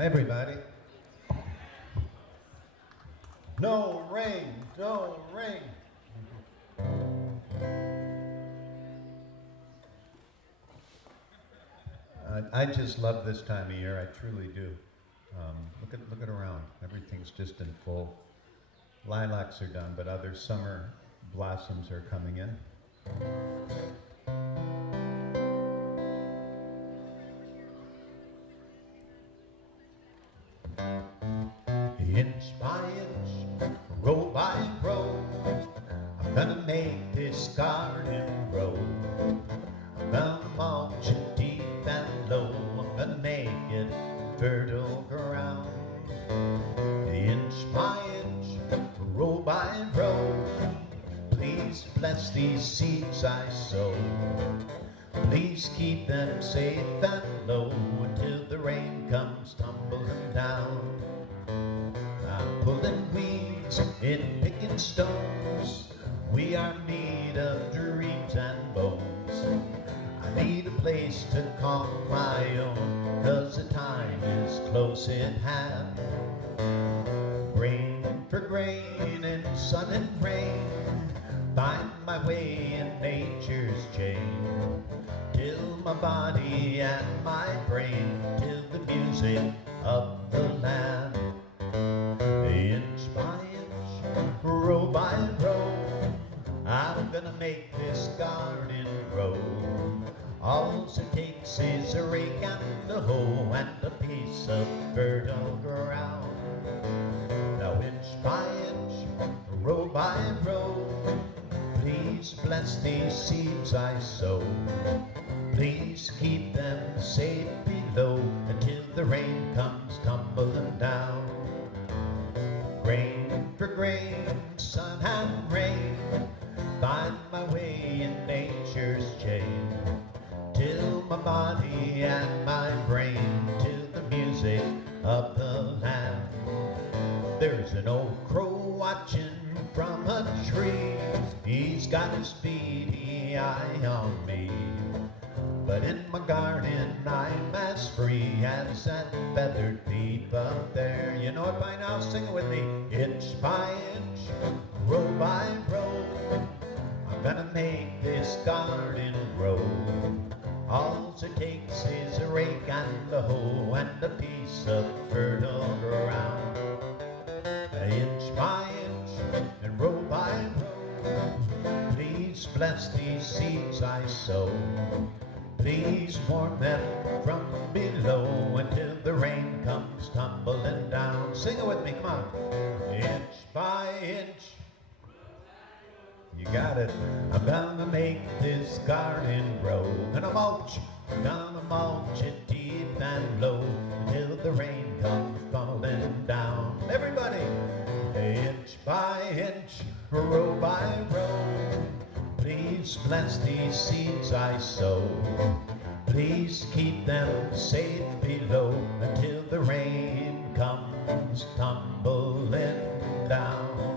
Hi, everybody. No rain, no rain. I just love this time of year. I truly do. Look at around. Everything's just in full. Lilacs are done, but other summer blossoms are coming in. Inch by inch, row by row, I'm gonna make this garden grow. I'm gonna mulch it deep and low. I'm gonna make it fertile ground. Inch by inch, row by row, please bless these seeds I sow. Please keep them safe and low until the rain comes tumbling down. I'm pulling weeds in picking stones. We are made of dreams and bones. I need a place to call my own, 'cause the time is close in hand. Grain for grain and sun and rain, find my way in nature's chain, till my body and my brain, till the music of the land. Inch by inch, row by row, I'm gonna make this garden grow. All it takes is a rake and a hoe and a piece of fertile ground. Now inch by inch, row by row, please bless these seeds I sow. Please keep them safe below until the rain comes tumbling down. Grain for grain, sun and rain, find my way in nature's chain, till my body and my brain, till the music of the land. There's an old crow watching from a tree. He's got a speedy eye on me, but in my garden I'm as free as that feathered thief up there. You know it by now, sing it with me. Inch by inch, row by row, I'm gonna make this garden grow. All it takes is a rake and a hoe and a piece of fertile ground. Inch by inch and row by row, please bless these seeds I sow. Please warm them from below until the rain comes tumbling down. Sing it with me, come on. Inch by inch, you got it. I'm gonna make this garden grow. Gonna mulch it deep and low until the rain comes tumbling down. Everybody, inch by inch, row by row, please bless these seeds I sow. Please keep them safe below until the rain comes tumbling down.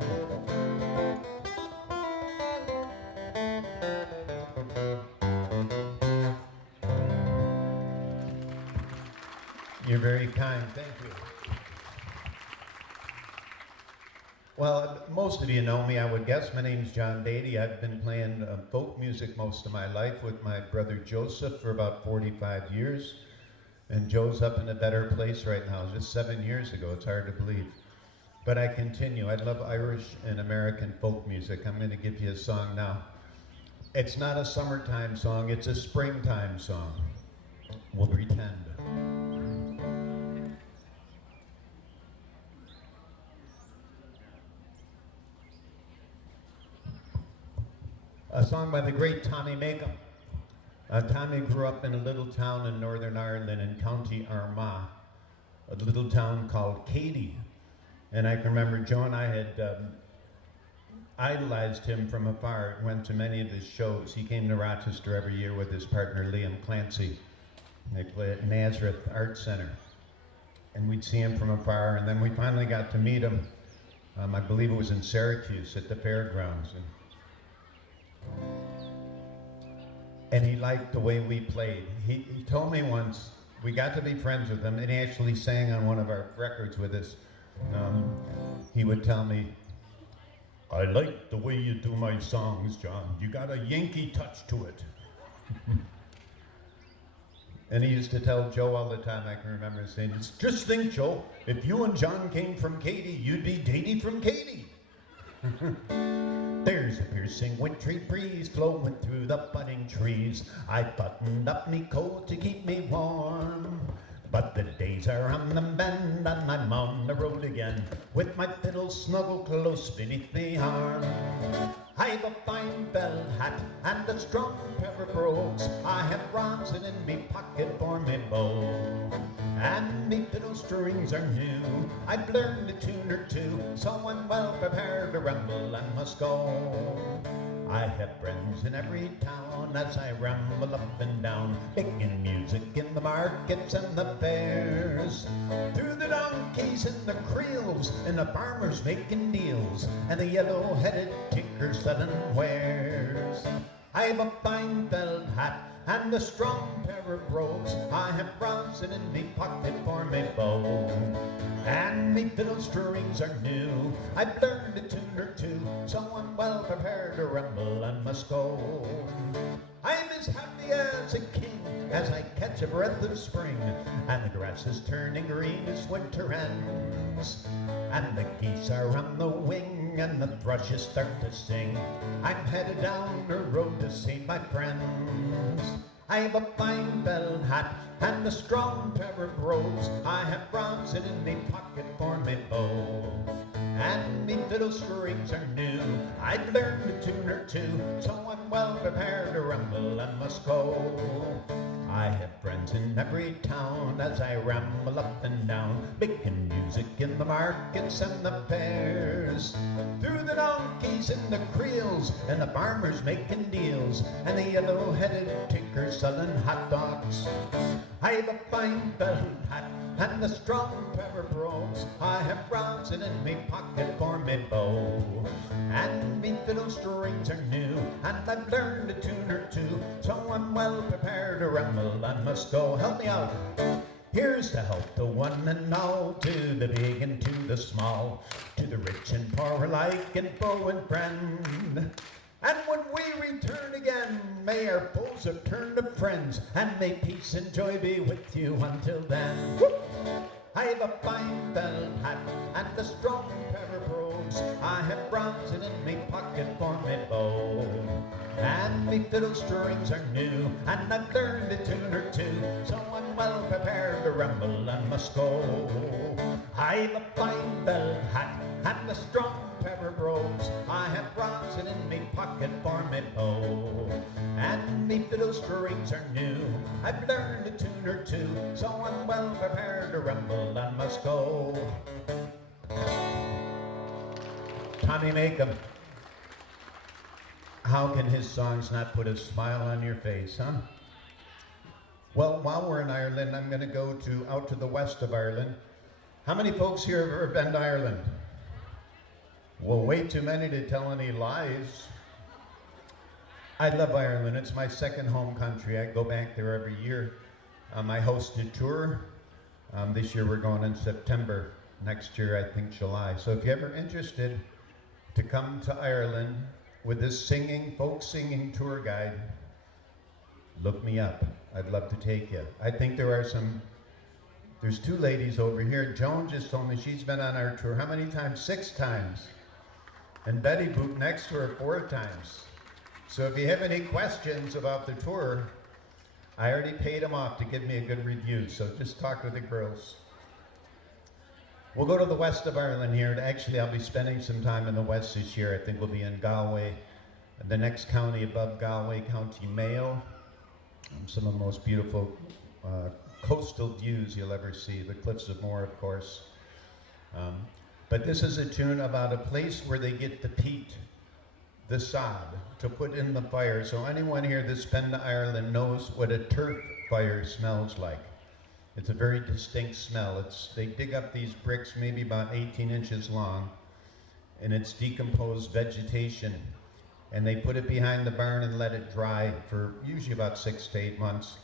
You're very kind, thank you. Well, most of you know me, I would guess. My name's John Dady. I've been playing folk music most of my life with my brother Joseph for about 45 years. And Joe's up in a better place right now, just 7 years ago. It's hard to believe. But I continue. I love Irish and American folk music. I'm going to give you a song now. It's not a summertime song, it's a springtime song. We'll pretend. A song by the great Tommy Makem. Tommy grew up in a little town in Northern Ireland in County Armagh, a little town called Cady. And I can remember Joe and I had idolized him from afar, went to many of his shows. He came to Rochester every year with his partner Liam Clancy. They played at Nazareth Art Center. And we'd see him from afar, and then we finally got to meet him. I believe it was in Syracuse at the fairgrounds. And he liked the way we played. He told me once we got to be friends with him, and he actually sang on one of our records with us. He would tell me, I like the way you do my songs, John. You got a Yankee touch to it. And he used to tell Joe all the time, I can remember saying, just think, Joe, if you and John came from Katy, you'd be Dady from Katy. There's a piercing wintry breeze flowing through the budding trees. I buttoned up me coat to keep me warm. But the days are on the bend and I'm on the road again, with my fiddle snuggled close beneath me arm. I've a fine bell hat and a strong pair of brogues. I have bronze in me pocket for me bow. And me fiddle strings are new. I've learned a tune or two, so I'm well prepared to rumble and must go. I have friends in every town as I ramble up and down, making music in the markets and the fairs. Through the donkeys and the creels, and the farmers making deals, and the yellow-headed tinkers selling wares. I've a fine felt hat and a strong pair of brogues. I have bronze in me pocket for me bow. And me fiddle strings are new. I've learned a tune or two, so I'm well prepared to rumble and must go. I'm as happy as a king as I catch a breath of spring, and the grass is turning green as winter ends. And the geese are on the wing and the thrushes start to sing. I'm headed down the road to see my friends. I have a fine bell hat and a strong pair of brogues. I have bronze in me pocket for me bow. And me fiddle strings are new. I've learned a tune or two, so I'm well prepared to rumble and must go. I have friends in every town as I ramble up and down, making music in the markets and the fairs. Through the donkeys and the creels, and the farmers making deals, and the yellow-headed tinkers selling hot dogs. I have a fine felt hat and a strong pair of brogues. I have bronze in me pocket for me bow. And me fiddle strings are new, and I've learned a tune or two, so I'm well prepared to rumble and must go. Help me out. Here's to help the one and all, to the big and to the small, to the rich and poor alike, and foe and friend. And when we return again, may our foes have turned to friends, and may peace and joy be with you until then. I have a fine felt hat and a strong pair of brogues. I have bronze in me pocket for me bow. And me fiddle strings are new, and I've learned a tune or two, so I'm well prepared to rumble and must go. I have a fine felt hat and a strong pair of brogues. I have bronze in me pocket for me bow. And me fiddle strings are new. I've learned a tune or two, so I'm well prepared to rumble and must go. Tommy Macomb. How can his songs not put a smile on your face, huh? Well, while we're in Ireland, I'm going to go out to the west of Ireland. How many folks here have ever been to Ireland? Well, way too many to tell any lies. I love Ireland. It's my second home country. I go back there every year. I host a tour. This year we're going in September. Next year, I think July. So if you're ever interested to come to Ireland with this folk singing tour guide, look me up. I'd love to take you. I think there's two ladies over here. Joan just told me she's been on our tour. How many times? 6 times. And Betty Boop next to her 4 times. So if you have any questions about the tour, I already paid them off to give me a good review, so just talk to the girls. We'll go to the west of Ireland here. Actually, I'll be spending some time in the west this year. I think we'll be in Galway. The next county above Galway, County Mayo. Some of the most beautiful coastal views you'll ever see. The Cliffs of Moher, of course. But this is a tune about a place where they get the peat, the sod, to put in the fire. So anyone here that's been to Ireland knows what a turf fire smells like. It's a very distinct smell. They dig up these bricks maybe about 18 inches long, and it's decomposed vegetation. And they put it behind the barn and let it dry for usually about 6 to 8 months.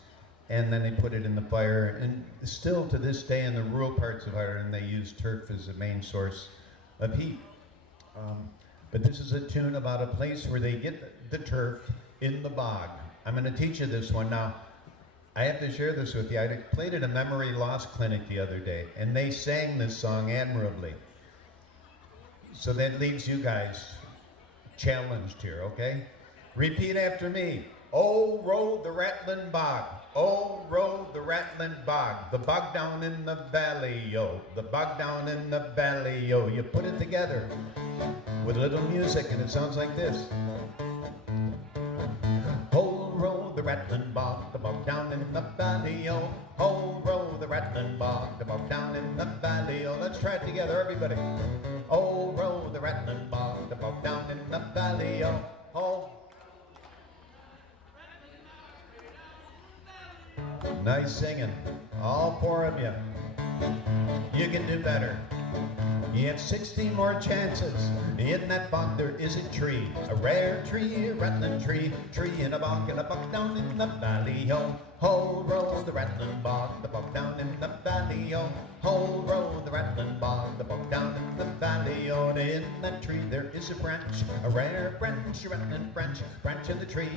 and then they put it in the fire. And still to this day in the rural parts of Ireland, they use turf as the main source of heat. But this is a tune about a place where they get the turf in the bog. I'm going to teach you this one. Now, I have to share this with you. I played at a memory loss clinic the other day, and they sang this song admirably. So that leaves you guys challenged here, okay? Repeat after me. Oh, roll the rattling bog. Oh, roll the rattling bog. The bog down in the valley, yo. The bog down in the valley, yo. You put it together with a little music, and it sounds like this. Oh, roll the rattling bog. The bog down in the valley, yo. Oh, roll the rattling bog. The bog down in the valley, yo. Let's try it together, everybody. Oh, roll the rattling bog. The bog down in the valley, yo. Oh. Nice singing, all four of you. You can do better. You have 16 more chances. In that bog there is a tree, a rare tree, a rattling tree, tree in a bog and a buck down in the valley, ho. Ho, roll the rattling bog, the bog down in the valley, ho. Ho, roll the rattling bog, the bog down in the valley, ho. And in that tree there is a branch, a rare branch, a rattling branch, branch in the tree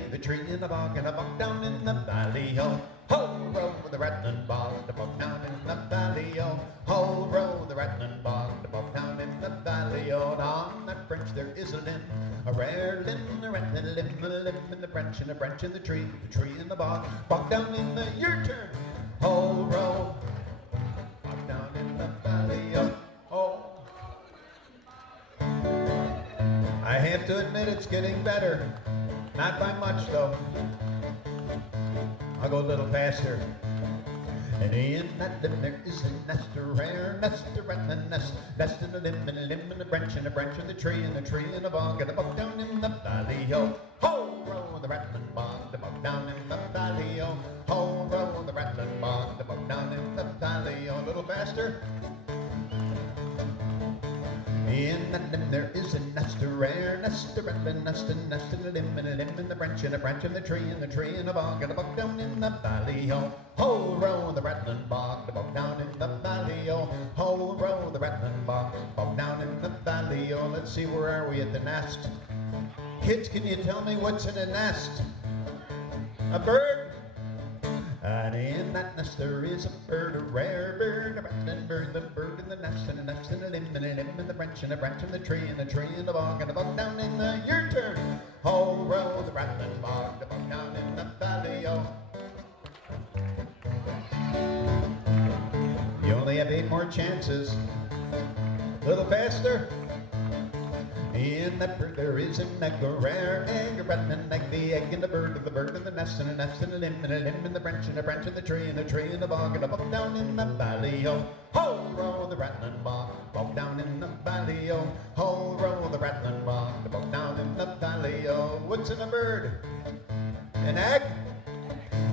in the bog and a buck down in the valley, ho. Ho, roll the rattling bog, the bog down in the valley, ho. Ho, roll the rattling bog, the bog down in the valley, ho. And on that branch there is a limb, a rare limb, a rattling limb, a limb in the branch and a branch in the tree in the bog down in the, your turn. Ho, roll, bog down in the valley, ho. Ho. I have to admit it's getting better. Not by much though. I'll go a little faster. And in that limb there is a nest, a rare nest, a rattling nest, nest in a limb and a limb and a branch in the tree in the bog and a bog down in the valley, ho. Ho, roll the rattling bog, the bog down in the valley, ho. Ho, roll the rattling bog, the bog down in the valley, ho. A little faster. In that limb there is a nest, a rare nest, a rattling nest, a nest in a limb and a limb in the branch in the tree in the bog and a bog down in the valley, ho. Ho, roll the rattling bog, the bog down in the valley, ho. Ho, roll the rattling bog down in the valley, ho. Let's see, where are we at the nest? Kids, can you tell me what's in a nest? A bird? And in that nest there is a bird, a rare bird, a rattling bird, the bird in the nest, and a nest in a limb, and a limb in the branch in the tree in the bog, and a bog down in the, your turn. Ho, roll the rattling bog, the bog down in the valley, oh. You only have 8 more chances. A little faster. In that bird there is an egg, a rare egg, a rattling egg, the egg in the bird in the nest, and a nest in a limb in the branch in the tree in the bog, and a bog down in the valley, ho. Ho, roll the rattling bog down in the valley, ho. Ho, roll the rattling bog down in the valley, ho. What's in a bird? An egg?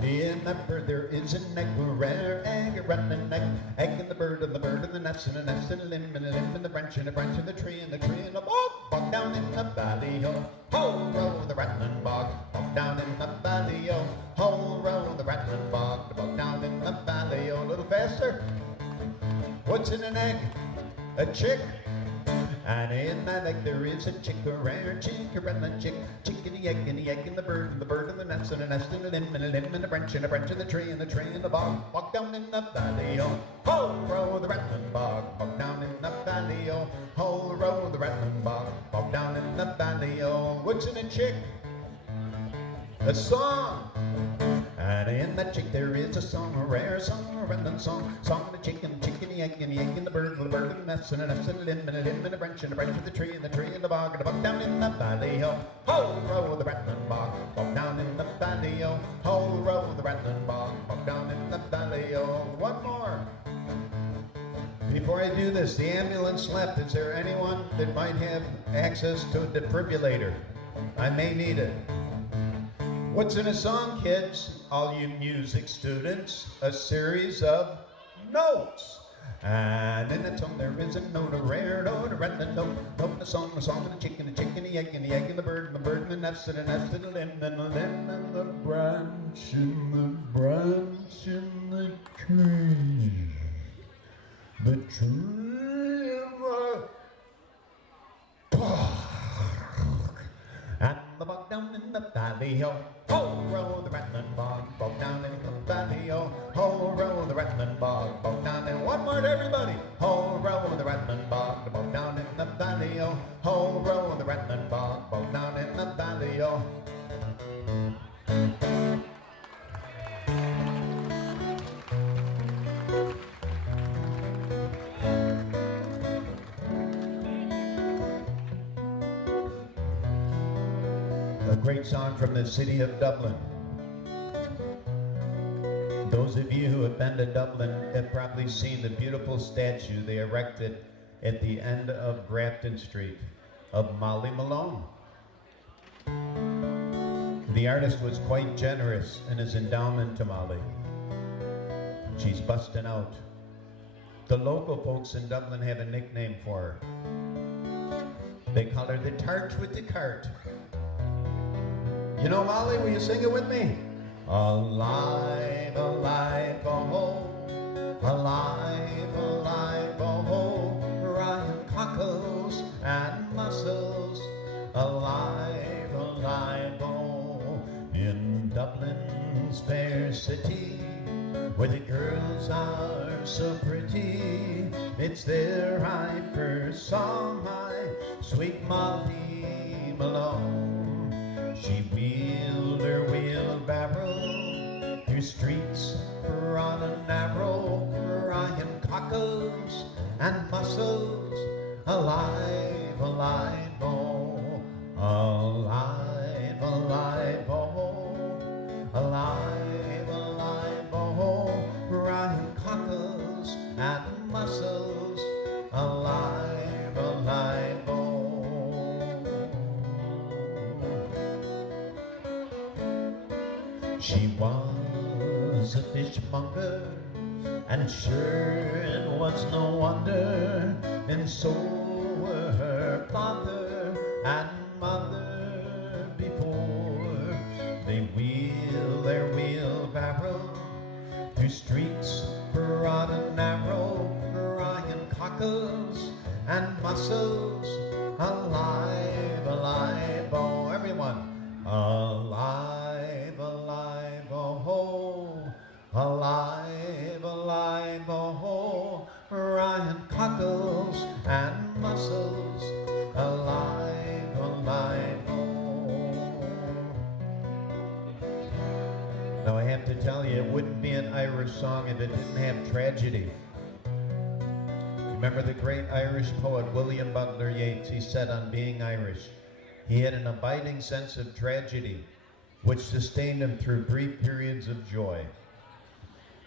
In that bird there is an egg, a rare egg, a rattling egg, egg in the bird in the nest, and a nest in a limb in the branch in the tree in the bog down in the valley, ho. Ho, roll the rattling bog down in the valley, ho. Ho, roll the rattling bog down in the valley, ho. A little faster. What's in an egg? A chick. And in that egg there is a chick, a rare chick, a rattling chick, chick in the egg in the bird in the nest, and a nest in a limb in the branch in the tree in the bog down in the valley, oh. Ho, roll the rattling bog down in the valley, oh. Ho, roll the rattling bog down in the valley, oh. What's in a chick? A song. And in that chick there is a song, a rare song, a rattling song, song of the chick in the egg in the bird in the nest, and a nest in a limb in the branch of the tree in the bog, and a bog down in the valley, ho. Ho, roll the rattling bog down in the valley, ho. Ho, roll the rattling bog down in the valley, ho. One more. Before I do this, the ambulance left. Is there anyone that might have access to a defibrillator? I may need it. What's in a song, kids? All you music students, a series of notes. And in the tone there is a note, a rare note, a rattling note, note, a song, and the chicken, the egg, and the egg, and the bird, and the nest, and the nest, and the limb, and the limb, and the branch, and the branch, and the tree. The tree of a and the bog down in the valley, oh, ho, row the rattling bog down in the valley, oh, ho, row the rattling bog down in. One more to everybody, ho, row the rattling bog down in the valley, oh, ho, row the rattling bog down in the valley, oh. A great song from the city of Dublin. Those of you who have been to Dublin have probably seen the beautiful statue they erected at the end of Grafton Street of Molly Malone. The artist was quite generous in his endowment to Molly. She's busting out. The local folks in Dublin have a nickname for her. They call her the Tart with the Cart. You know, Molly, will you sing it with me? Alive, alive, oh, alive, alive, oh, Ryan cockles and mussels, alive, alive, oh, in Dublin's fair city, where the girls are so pretty, it's there I first saw my sweet Molly Malone. She wheeled her wheelbarrow through streets broad and narrow, crying cockles and mussels, alive, alive, oh, alive, alive, oh, alive, alive, oh, crying cockles and mussels, alive, alive, oh. She was a fishmonger, and sure it was no wonder, and so were her father and mother before. They wheel their wheelbarrow through streets broad and narrow, crying cockles and mussels, alive, alive, oh, everyone, alive, alive, oh, alive, alive, oh, Ryan cockles and mussels, alive, alive, oh. Now I have to tell you, it wouldn't be an Irish song if it didn't have tragedy. Remember the great Irish poet William Butler Yeats? He said on being Irish, he had an abiding sense of tragedy, which sustained him through brief periods of joy.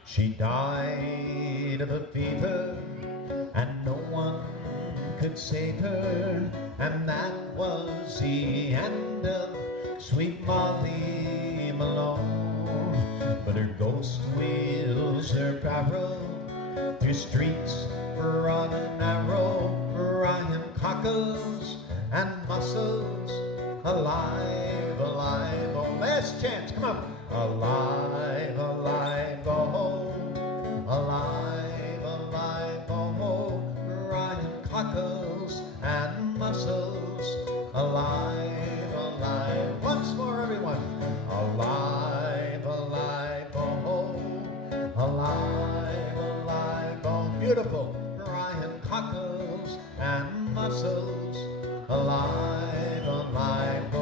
She died of a fever, and no one could save her, and that was the end of sweet Molly Malone. But her ghost wheels her barrow through streets broad and narrow, crying cockles and mussels, alive, alive, oh, last chance, come on, alive, alive, oh, alive, alive, oh, crying cockles and mussels, alive, alive, once more everyone, alive, alive, oh, alive, alive, oh, beautiful, crying cockles and mussels, alive, alive, oh.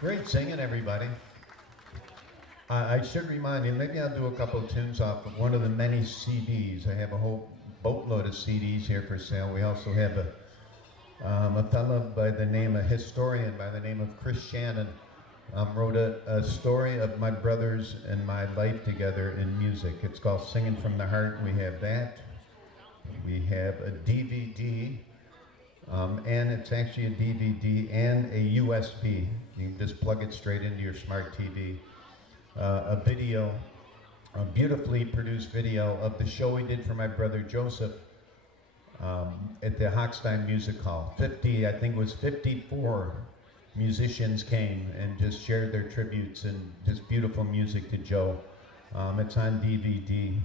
Great singing, everybody. I should remind you, maybe I'll do a couple of tunes off of one of the many CDs. I have a whole boatload of CDs here for sale. We also have a fellow by the name, a historian by the name of Chris Shannon, wrote a story of my brothers and my life together in music. It's called Singing from the Heart. We have that. have a DVD, and it's actually a DVD and a USB. You can just plug it straight into your smart TV. A video, a beautifully produced video of the show we did for my brother Joseph at the Hochstein Music Hall. I think it was 54 musicians came and just shared their tributes and just beautiful music to Joe. It's on DVD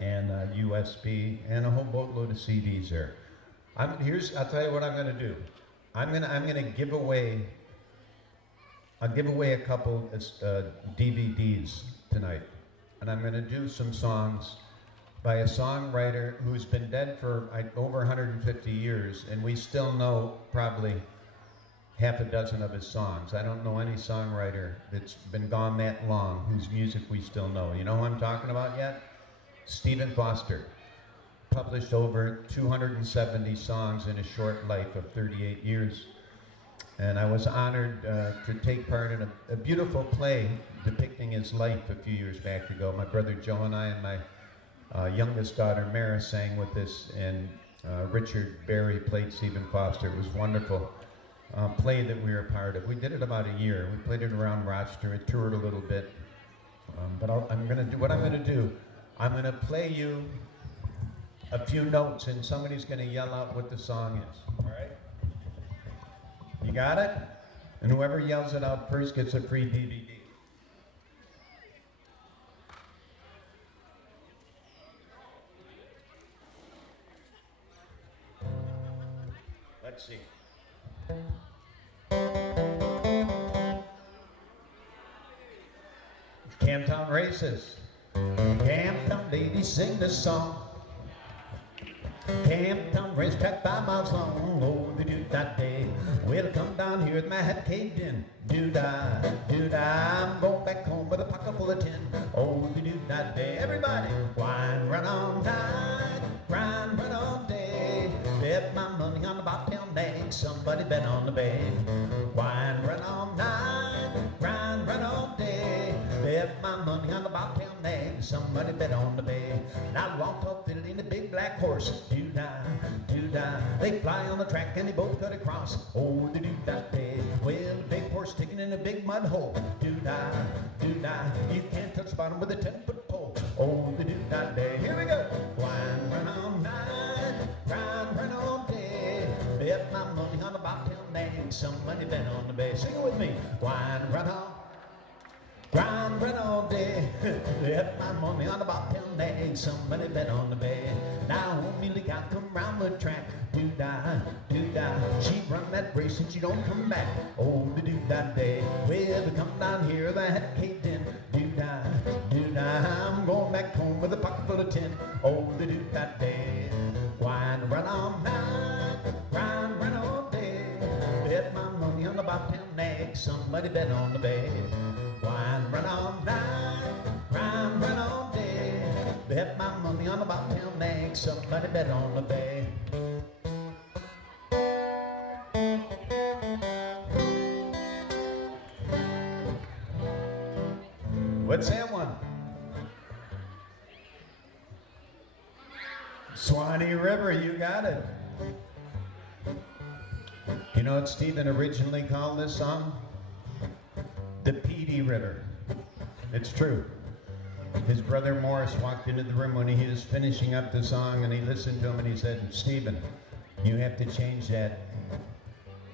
and USB and a whole boatload of CDs there. I'll tell you what I'm going to do. I'm going to give away. I'll give away a couple DVDs tonight, and I'm going to do some songs by a songwriter who's been dead for over 150 years, and we still know probably half a dozen of his songs. I don't know any songwriter that's been gone that long whose music we still know. You know who I'm talking about yet? Stephen Foster. Published over 270 songs in a short life of 38 years. And I was honored to take part in a beautiful play depicting his life a few years back ago. My brother Joe and I and my youngest daughter Mara sang with us, and Richard Berry played Stephen Foster. It was wonderful. Play that we were a part of. We did it about a year. We played it around Rochester. We toured a little bit. But I'm going to do what I'm going to do. I'm going to play you a few notes, and somebody's going to yell out what the song is. All right? You got it? And whoever yells it out first gets a free DVD. Let's see. Camptown Races. Camptown ladies sing this song. Camptown racetrack 5 miles long. Oh, they do that day. Well, come down here with my head caved in. Do-da, do-da. I'm going back home with a pocket full of tin. Oh, they do that day. Everybody, wine run all night, grind run all day. Bet my money on the bobtail nag. Somebody bet on the bay. Wine run all night, grind run all day. Bet my money on the bobtail nag. Somebody bet on the bay. Now long tall fiddle in the big black horse. Do-da, do-da. They fly on the track and they both cut across. Oh, they do that day. Well, the big horse sticking in a big mud hole. Do-da, do-da. You can't touch the bottom with a 10-foot pole. Oh, they do that day. Here we go. Wine run all night, grind run all day. Bet my money on the bobtail nag. Somebody bet on the bay. Sing it with me. Wine run all. Grind run all day, bet my money on the bobtail nag. Somebody bet on the bay. Now Muley cow come round the track. Do-da, do-da. She run that race and she don't come back. Oh, they do that day. Well, they come down here, the head caved in. Do-da, do-da. I'm going back home with a pocket full of tin. Oh, they do that day. Wine run all night, grind run all day. Bet my money on the bobtail nag. Somebody bet on the bay. Wine run all night, grind run all day. Bet my money on the bobtail nag. Somebody bet on the bay. What's that one? Swanee River, you got it. You know what Stephen originally called this song? The Petey River. It's true. His brother Morris walked into the room when he was finishing up the song, and he listened to him and he said, Stephen, you have to change that.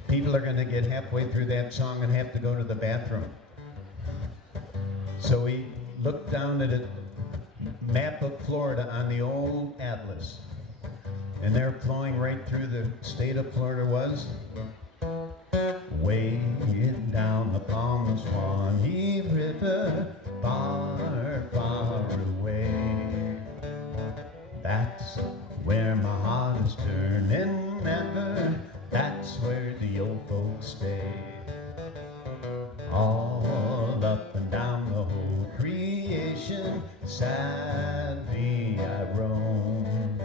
People are going to get halfway through that song and have to go to the bathroom. So he looked down at a map of Florida on the old atlas, and there flowing right through the state of Florida was way down upon the Swanee River, far, far away. That's where my heart is turning ever. That's where the old folks stay. All up and down the whole creation, sadly I roam,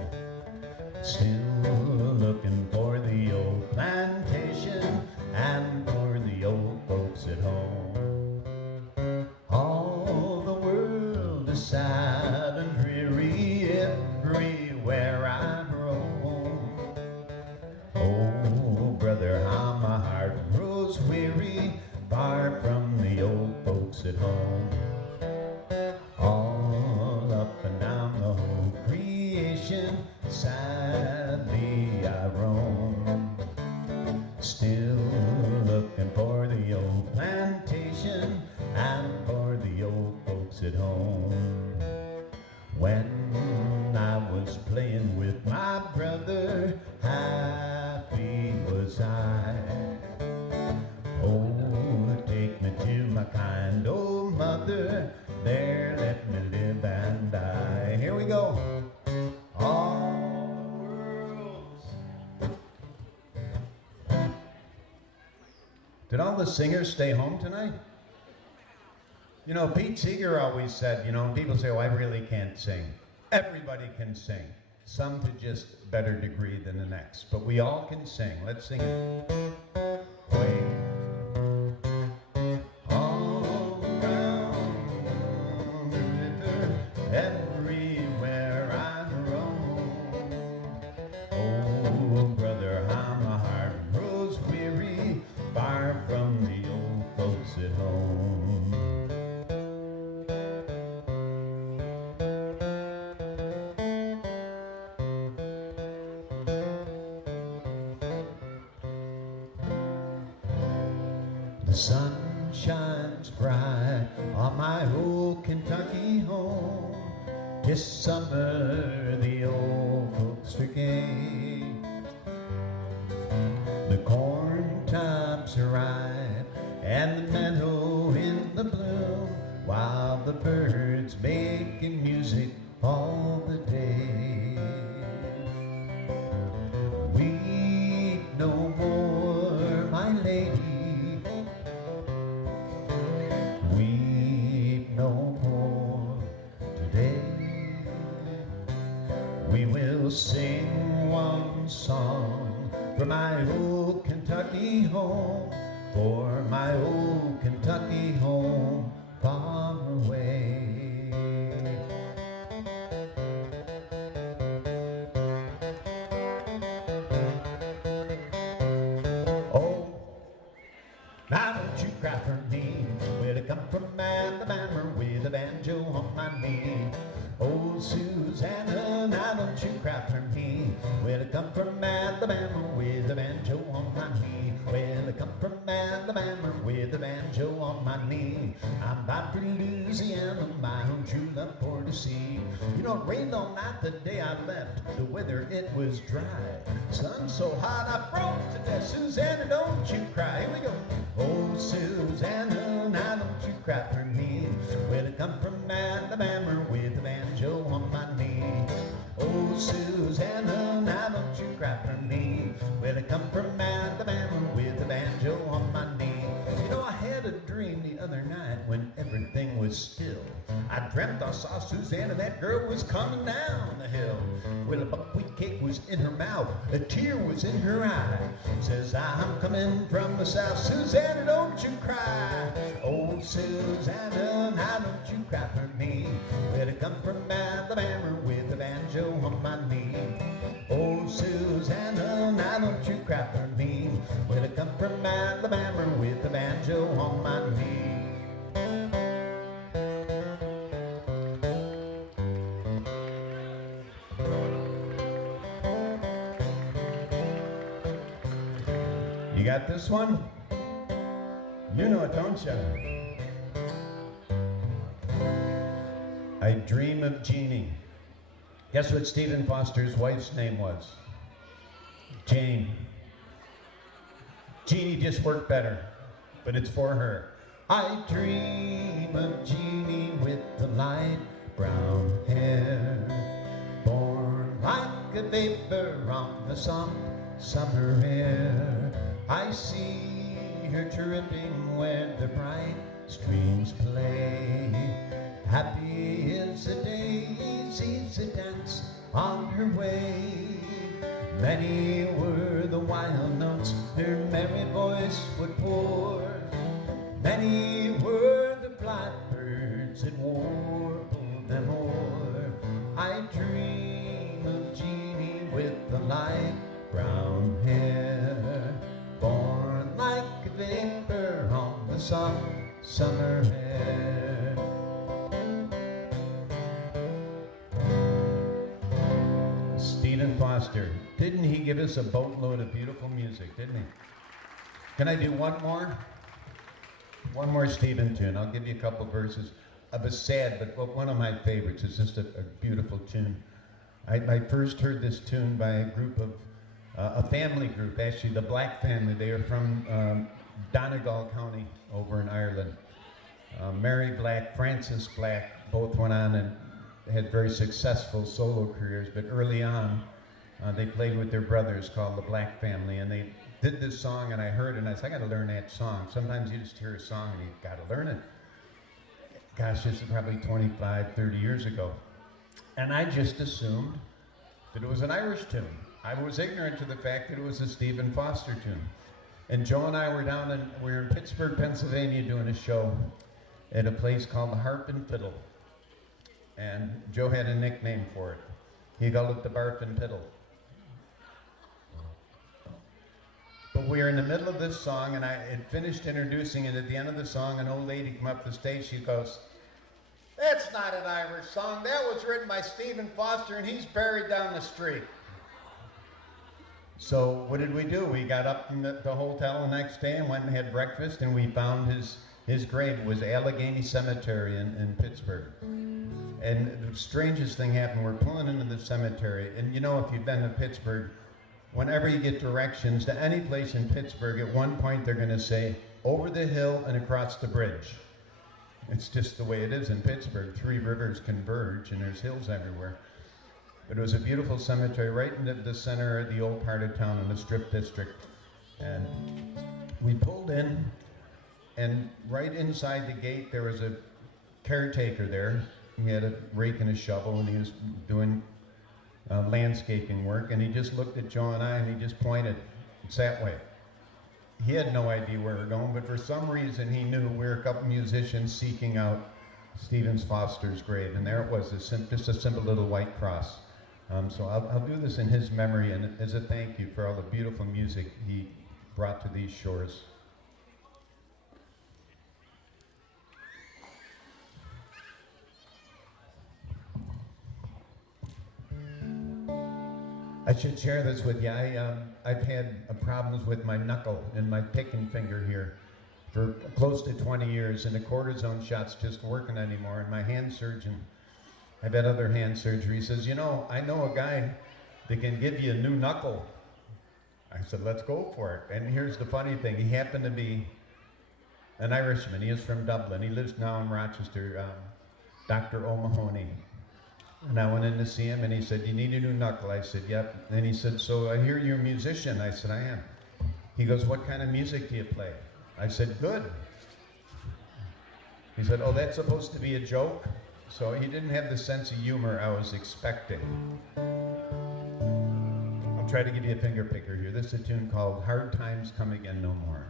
still looking for the old plantation and for the old folks at home. All the world is sad and dreary everywhere I roam. with my brother, happy was I. Oh, take me to my kind old mother, there let me live and die. Here we go. All worlds. Did all the singers stay home tonight? You know, Pete Seeger always said, you know, people say, oh, I really can't sing. Everybody can sing. Some to just better degree than the next. But we all can sing. Let's sing it. Wait. All around the river, everywhere I roam. Oh, brother, how my heart grows weary, far from the old folks at home. The sun shines bright on my old Kentucky home. 'Tis summer, the old folks are gay. The corn tops are ripe and the meadow in the bloom, while the birds making music all the day. Weep no more, my lady. Weep no more today. We will sing one song for my old Kentucky home, for my old Kentucky home far away. Oh, now don't you cry for me. Where I come from Alabama with a banjo on my knee. Oh, Susanna, now don't you cry for me. Where I come from Alabama with a banjo on my knee. Well, I come from Alabama with a banjo on my knee. I'm bound for Louisiana, my own true love for to see. You know, it rained all night the day I left. The weather, it was dry. Sun so hot I froze to death. Susanna, don't you cry. Here we go. Oh, Susanna, now don't you cry for me. Well, I come from Alabama with a banjo on my knee. Oh, Susanna, now don't you cry for me. Well, I come from Alabama with a banjo on my knee. You know, I had a dream the other night when everything was still. I dreamt I saw Susanna, that girl was coming down the hill. Well, a buckwheat cake was in her mouth, a tear was in her eye. Says, I'm coming from the south, Susanna, don't you cry. Oh, Susanna, now don't you cry for me. Well, I come from Alabama with a banjo on my knee. Oh, Susanna, now don't you cry for me. Well, I come from Alabama with a banjo on my knee. You got this one? You know it, don't you? I dream of Jeannie. Guess what Stephen Foster's wife's name was? Jane. Jeannie just worked better, but it's for her. I dream of Jeannie with the light brown hair, born like a vapor on the soft summer air. I see her dripping where the bright streams play. Happy is the daisies that dance on her way. Many were the wild notes her merry voice would pour. Many were the blackbirds that warbled them o'er. I dream of Jeannie with the light brown hair, born like a vapor on the soft summer air. Stephen Foster, didn't he give us a boatload of beautiful music, didn't he? Can I do one more? One more Stephen tune. I'll give you a couple verses of a sad, but one of my favorites. It's just a beautiful tune. I first heard this tune by a group of, a family group, actually the Black family. They are from Donegal County over in Ireland. Mary Black, Francis Black, both went on and had very successful solo careers, but early on, they played with their brothers called the Black Family, and they did this song, and I heard it, and I said, I gotta learn that song. Sometimes you just hear a song and you gotta learn it. Gosh, this is probably 25, 30 years ago. And I just assumed that it was an Irish tune. I was ignorant to the fact that it was a Stephen Foster tune. And Joe and I were we were in Pittsburgh, Pennsylvania doing a show at a place called the Harp and Fiddle. And Joe had a nickname for it. He called it the Barf and Fiddle. But we were in the middle of this song, and I had finished introducing it. At the end of the song, an old lady came up the stage. She goes, "That's not an Irish song. That was written by Stephen Foster, and he's buried down the street." So what did we do? We got up from the hotel the next day and went and had breakfast, and we found his grave. It was Allegheny Cemetery in Pittsburgh. And the strangest thing happened. We're pulling into the cemetery, and you know, if you've been to Pittsburgh, whenever you get directions to any place in Pittsburgh, at one point they're going to say, over the hill and across the bridge. It's just the way it is in Pittsburgh. Three rivers converge and there's hills everywhere. But it was a beautiful cemetery right in the center of the old part of town in the Strip District. And we pulled in, and right inside the gate there was a caretaker there. He had a rake and a shovel, and he was doing landscaping work, and he just looked at Joe and I, and he just pointed, "It's that way." He had no idea where we're going, but for some reason he knew we were a couple musicians seeking out Stephen Foster's grave, and there it was, just a simple little white cross. So I'll do this in his memory and as a thank you for all the beautiful music he brought to these shores. I should share this with you. I've had problems with my knuckle and my picking finger here for close to 20 years, and the cortisone shot's just working anymore. And my hand surgeon, I've had other hand surgery, says, "You know, I know a guy that can give you a new knuckle." I said, "Let's go for it." And here's the funny thing. He happened to be an Irishman. He is from Dublin. He lives now in Rochester, Dr. O'Mahony. And I went in to see him, and he said, "You need a new knuckle?" I said, "Yep." And he said, "So I hear you're a musician." I said, "I am." He goes, "What kind of music do you play?" I said, "Good." He said, "Oh, that's supposed to be a joke?" So he didn't have the sense of humor I was expecting. I'll try to give you a finger picker here. This is a tune called "Hard Times Come Again No More."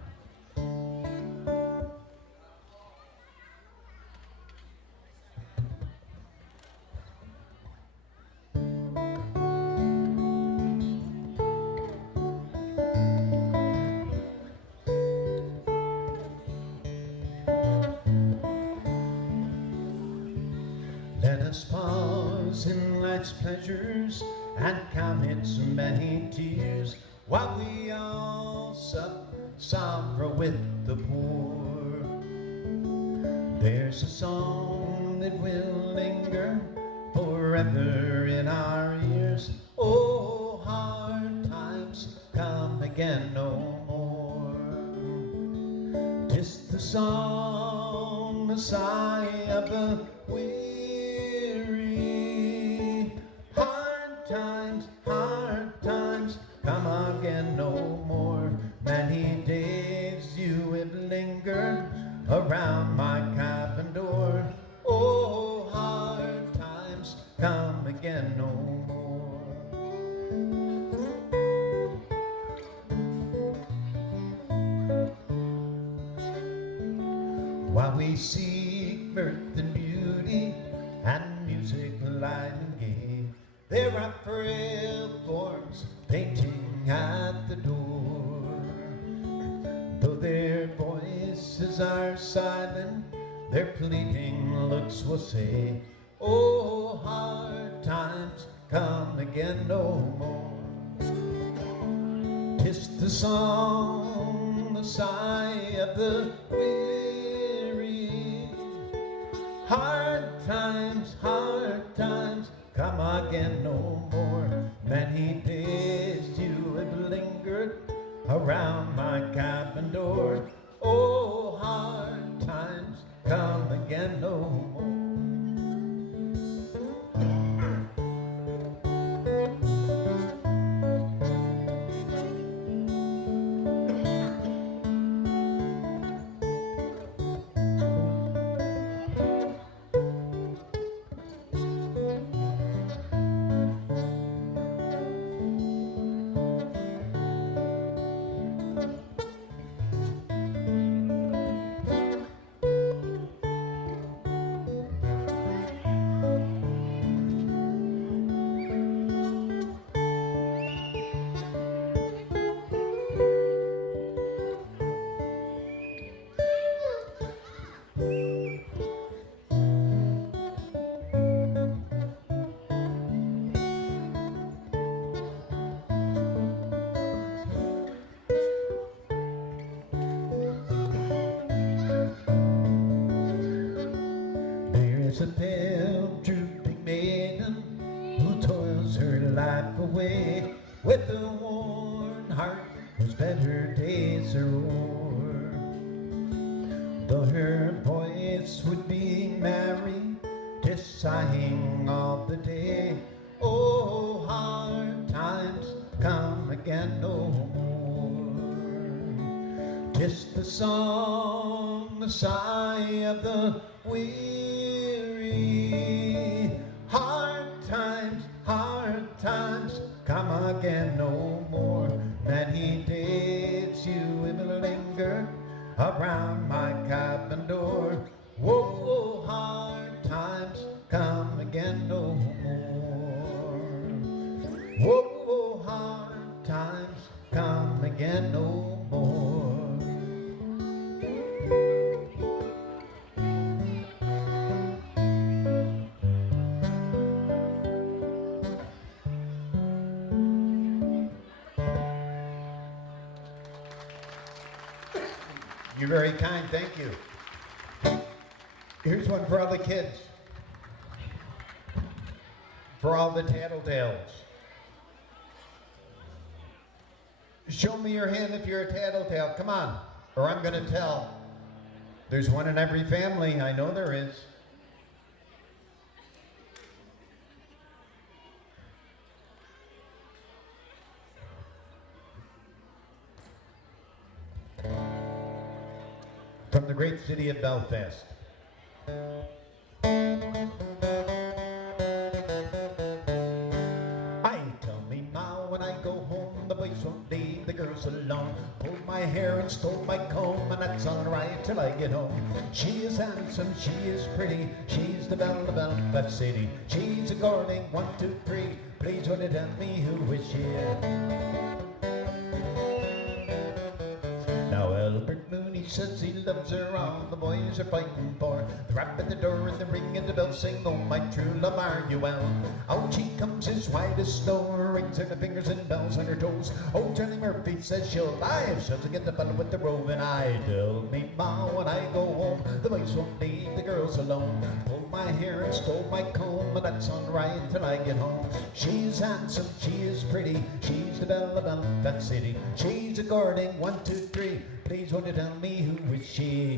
Let us pause in life's pleasures and count its many tears, while we all sup sorrow with the poor. There's a song that will linger forever in our ears. Oh, hard times come again no more. 'Tis the song, the sigh of the wind. Hard times come again no more. Many days you have lingered around my cabin door. Oh, hard times come again no more. While we seek mirth and beauty and music light and gay, there are frail forms painting at the door. Though their voices are silent, their pleading looks will say, oh, hard times come again no more. 'Tis the song, the sigh of the weary. Hard times come again no more. many days you have lingered around my cabin door. Oh, hard times come again no more. There's a pale drooping maiden who toils her life away with a worn heart whose better days are o'er. Though her voice would be merry, 'tis sighing of the day. Oh, hard times come again no more. 'Tis the song, the sigh of the weary. Hard times come again no more. Many days you will linger around my cabin door. Whoa, hard times come again no more. Whoa, hard times come again no more. You're very kind, thank you. Here's one for all the kids. For all the tattletales. Show me your hand if you're a tattletale. Come on, or I'm gonna tell. There's one in every family, I know there is. From the great city of Belfast. I tell me ma when I go home, the boys won't leave the girls alone. Pulled my hair and stole my comb, and that's alright till I get home. She is handsome, she is pretty, she's the belle of Belfast City. She's a girling, 1, 2, 3. Please would you tell me who is she? Now Albert Mooney says he loves her, all the boys are fighting for the rap at the door and the ring and the bell sing, oh my true love are you well. Out she comes as white as snow, rings on her fingers and bells on her toes. Oh, Charlie Murphy says she'll lie if she doesn't get the fellow with the roving eye. Tell me ma when I go home, the boys won't leave the girls alone. Pulled my hair and stole my comb, and that's alright till I get home. She's handsome, she is pretty, she's the belle of Belfast City. She's a guarding, 1, 2, 3. Please won't you tell me who is she?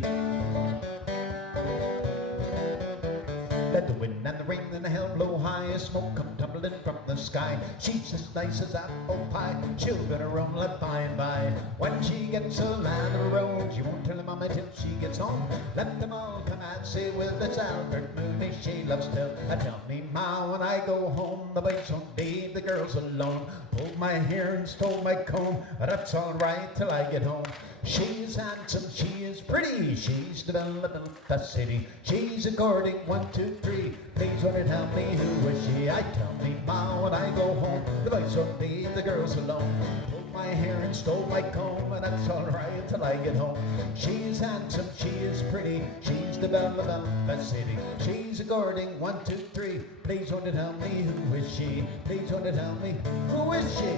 Let the wind and the rain and the hell blow high, as smoke come tumbling from the sky. She's as nice as apple pie, she'll get her own life by and by. When she gets a land of her own, she won't tell her mama till she gets home. Let them all come and say, well, it's Albert Mooney she loves till. Tell me ma when I go home, the boys won't leave the girls alone. Pulled my hair and stole my comb, that's alright till I get home. She's handsome, she is pretty, she's the belle of Belfast City. She's a guarding, 1, 2, 3. Please won't you tell me who is she? I tell me ma when I go home, the boys won't leave the girls alone. Pulled my hair and stole my comb, and that's alright till I get home. She's handsome, she is pretty, she's the belle of Belfast City. She's a guarding, 1, 2, 3. Please won't you tell me who is she? Please won't you tell me who is she?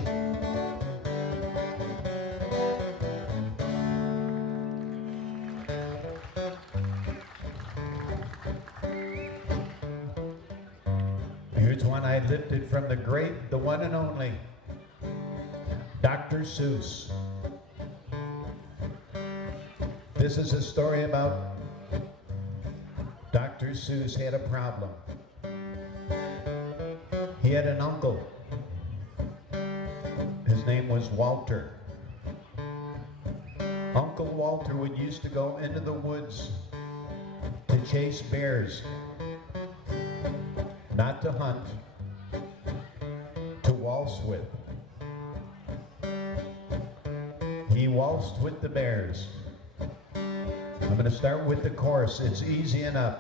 Here's one I lifted from the great, the one and only Dr. Seuss. This is a story about Dr. Seuss had a problem. He had an uncle. His name was Walter. Uncle Walter would used to go into the woods to chase bears, not to hunt, to waltz with. He waltzed with the bears. I'm going to start with the chorus. It's easy enough.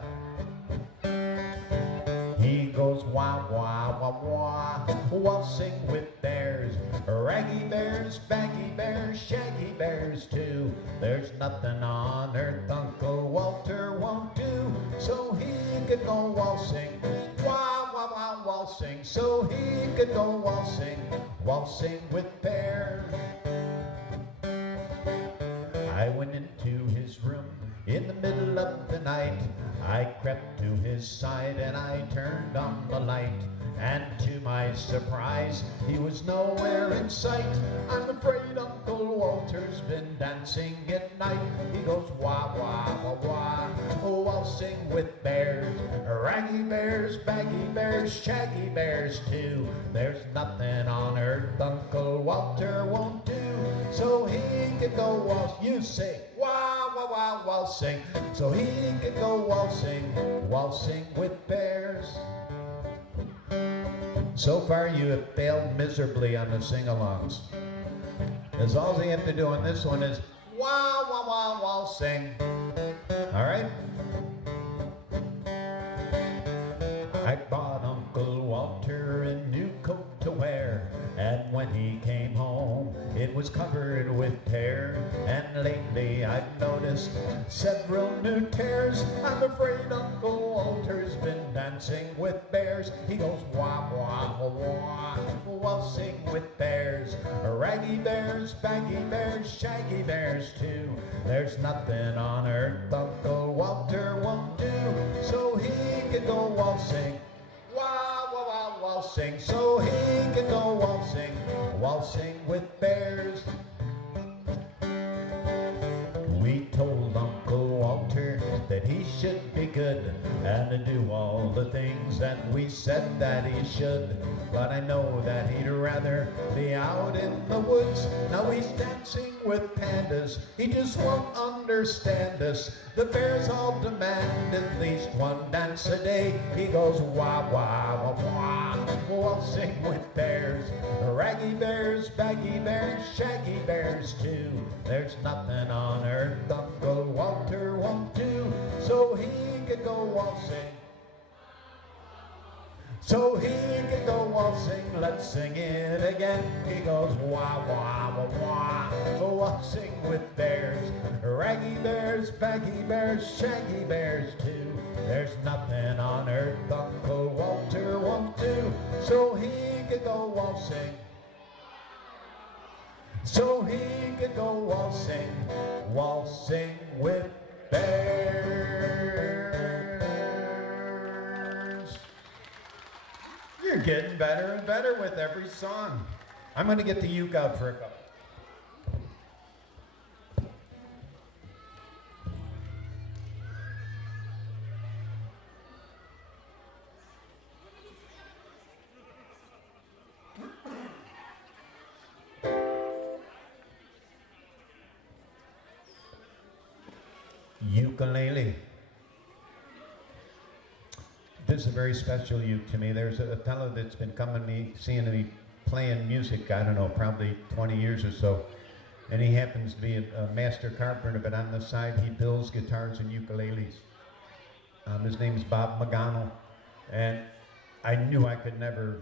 He goes wah, wah, wah, wah, waltzing with bears. Raggy bears, baggy bears, shaggy bears too. There's nothing on earth Uncle Walter won't do. So he could go waltzing, wah, wah, wah, waltzing. So he could go waltzing, waltzing with bears. I went into his room in the middle of the night. I crept to his side and I turned on the light. And to my surprise, he was nowhere in sight. I'm afraid Uncle Walter's been dancing at night. He goes wah, wah, wah, wah, waltzing with bears. Raggy bears, baggy bears, shaggy bears too. There's nothing on earth Uncle Walter won't do. So he could go waltz, you say wah, wah, wah, waltzing. So he could go waltzing, waltzing with bears. So far you have failed miserably on the sing-alongs. As all you have to do on this one is wah, wah, wah, waltzing. All right? I bought Uncle Walter a new coat to wear, and when he came home, it was covered with tear. And lately I've noticed several new tears. I'm afraid Uncle Walter's been dancing with bears. He goes wah, wah, wah, wah, waltzing with bears. Raggy bears, baggy bears, shaggy bears too. There's nothing on earth Uncle Walter won't do. So he could go waltzing, wah, wah, wah, waltzing. So he could go waltzing, waltzing with bears. We told Uncle Walter that he should be good and do all the things that we said that he should. But I know that he'd rather be out in the woods. Now he's dancing with pandas. He just won't understand us. The bears all demand at least one dance a day. He goes wah, wah, wah, wah, waltzing with bears. Raggy bears, baggy bears, shaggy bears too. There's nothing on earth Uncle Walter won't do. So he could go waltzing. So he could go waltzing, let's sing it again. He goes wah, wah, wah, wah, waltzing with bears. Raggy bears, baggy bears, shaggy bears too. There's nothing on earth Uncle Walter won't do. So he could go waltzing. So he could go waltzing, waltzing with bears. You're getting better and better with every song. I'm going to get the uke out for a couple. Ukulele. This is a very special uke to me. There's a fellow that's been coming me, seeing me playing music, I don't know, probably 20 years or so. And he happens to be a master carpenter, but on the side he builds guitars and ukuleles. His name's Bob McGonnell. And I knew I could never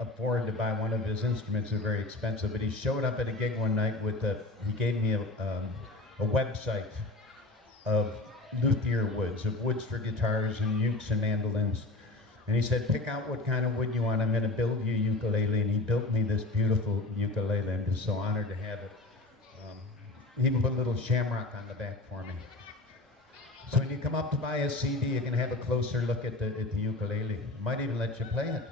afford to buy one of his instruments. They're very expensive. But he showed up at a gig one night with he gave me a website of luthier woods, of woods for guitars and ukes and mandolins. And he said, pick out what kind of wood you want. I'm going to build you a ukulele. And he built me this beautiful ukulele. I'm just so honored to have it. He even put a little shamrock on the back for me. So when you come up to buy a CD, you can have a closer look at the ukulele. Might even let you play it.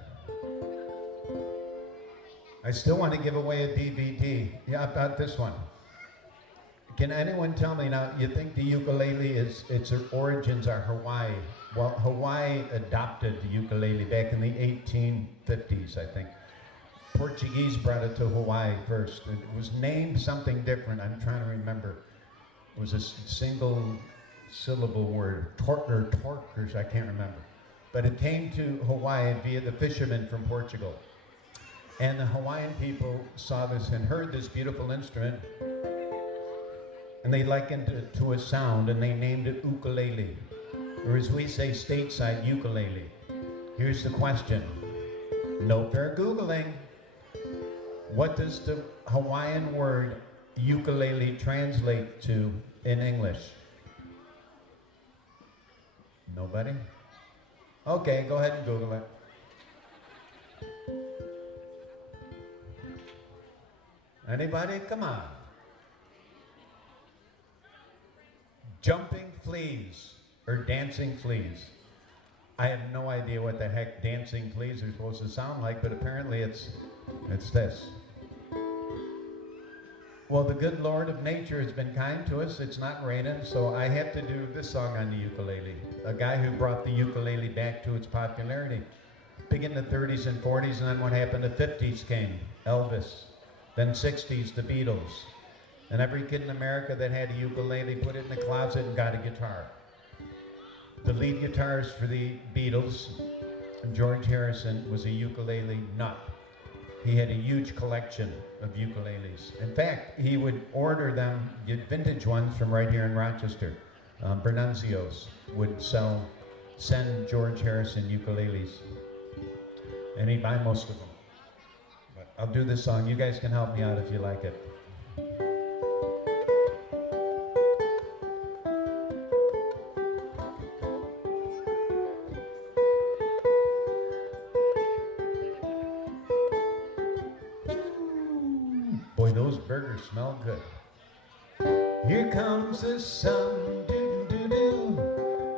I still want to give away a DVD. Yeah, about this one. Can anyone tell me now, you think the ukulele its origins are Hawaii. Well, Hawaii adopted the ukulele back in the 1850s, I think. Portuguese brought it to Hawaii first. It was named something different, I'm trying to remember. It was a single syllable word, torkers, I can't remember. But it came to Hawaii via the fishermen from Portugal. And the Hawaiian people saw this and heard this beautiful instrument, and they likened it to a sound, and they named it ukulele, or as we say stateside, ukulele. Here's the question. No fair Googling. What does the Hawaiian word ukulele translate to in English? Nobody? Okay, go ahead and Google it. Anybody? Come on. Jumping fleas or dancing fleas. I have no idea what the heck dancing fleas are supposed to sound like, but apparently it's this. Well, the good Lord of nature has been kind to us. It's not raining, so I have to do this song on the ukulele. A guy who brought the ukulele back to its popularity. Big in the 30s and 40s, and then what happened? The 50s came, Elvis. Then 60s, the Beatles. And every kid in America that had a ukulele put it in the closet and got a guitar. The lead guitarist for the Beatles, George Harrison, was a ukulele nut. He had a huge collection of ukuleles. In fact, he would order them, get vintage ones from right here in Rochester. Bernunzio's would send George Harrison ukuleles. And he'd buy most of them. But I'll do this song. You guys can help me out if you like it. Boy, those burgers smell good. Here comes the sun, doo-doo-doo.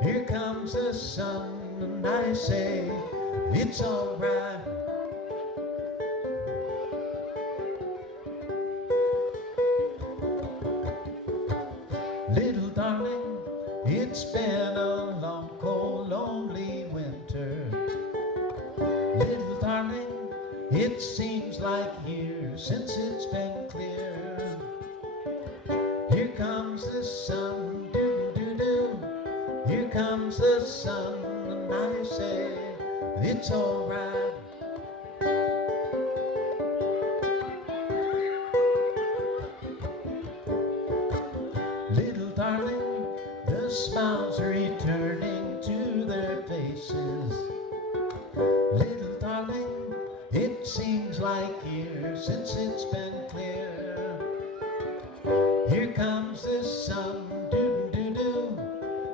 Here comes the sun, and I say, it's alright. Little darling, it's been a long, cold, lonely winter. Little darling, it seems like years since it's been clear. Here comes the sun, doo-doo-doo. Here comes the sun, and I say, it's alright. Little darling, the smiles are returning to their faces. Little darling, it seems like years since it's been clear. Here comes the sun, doo-doo-doo.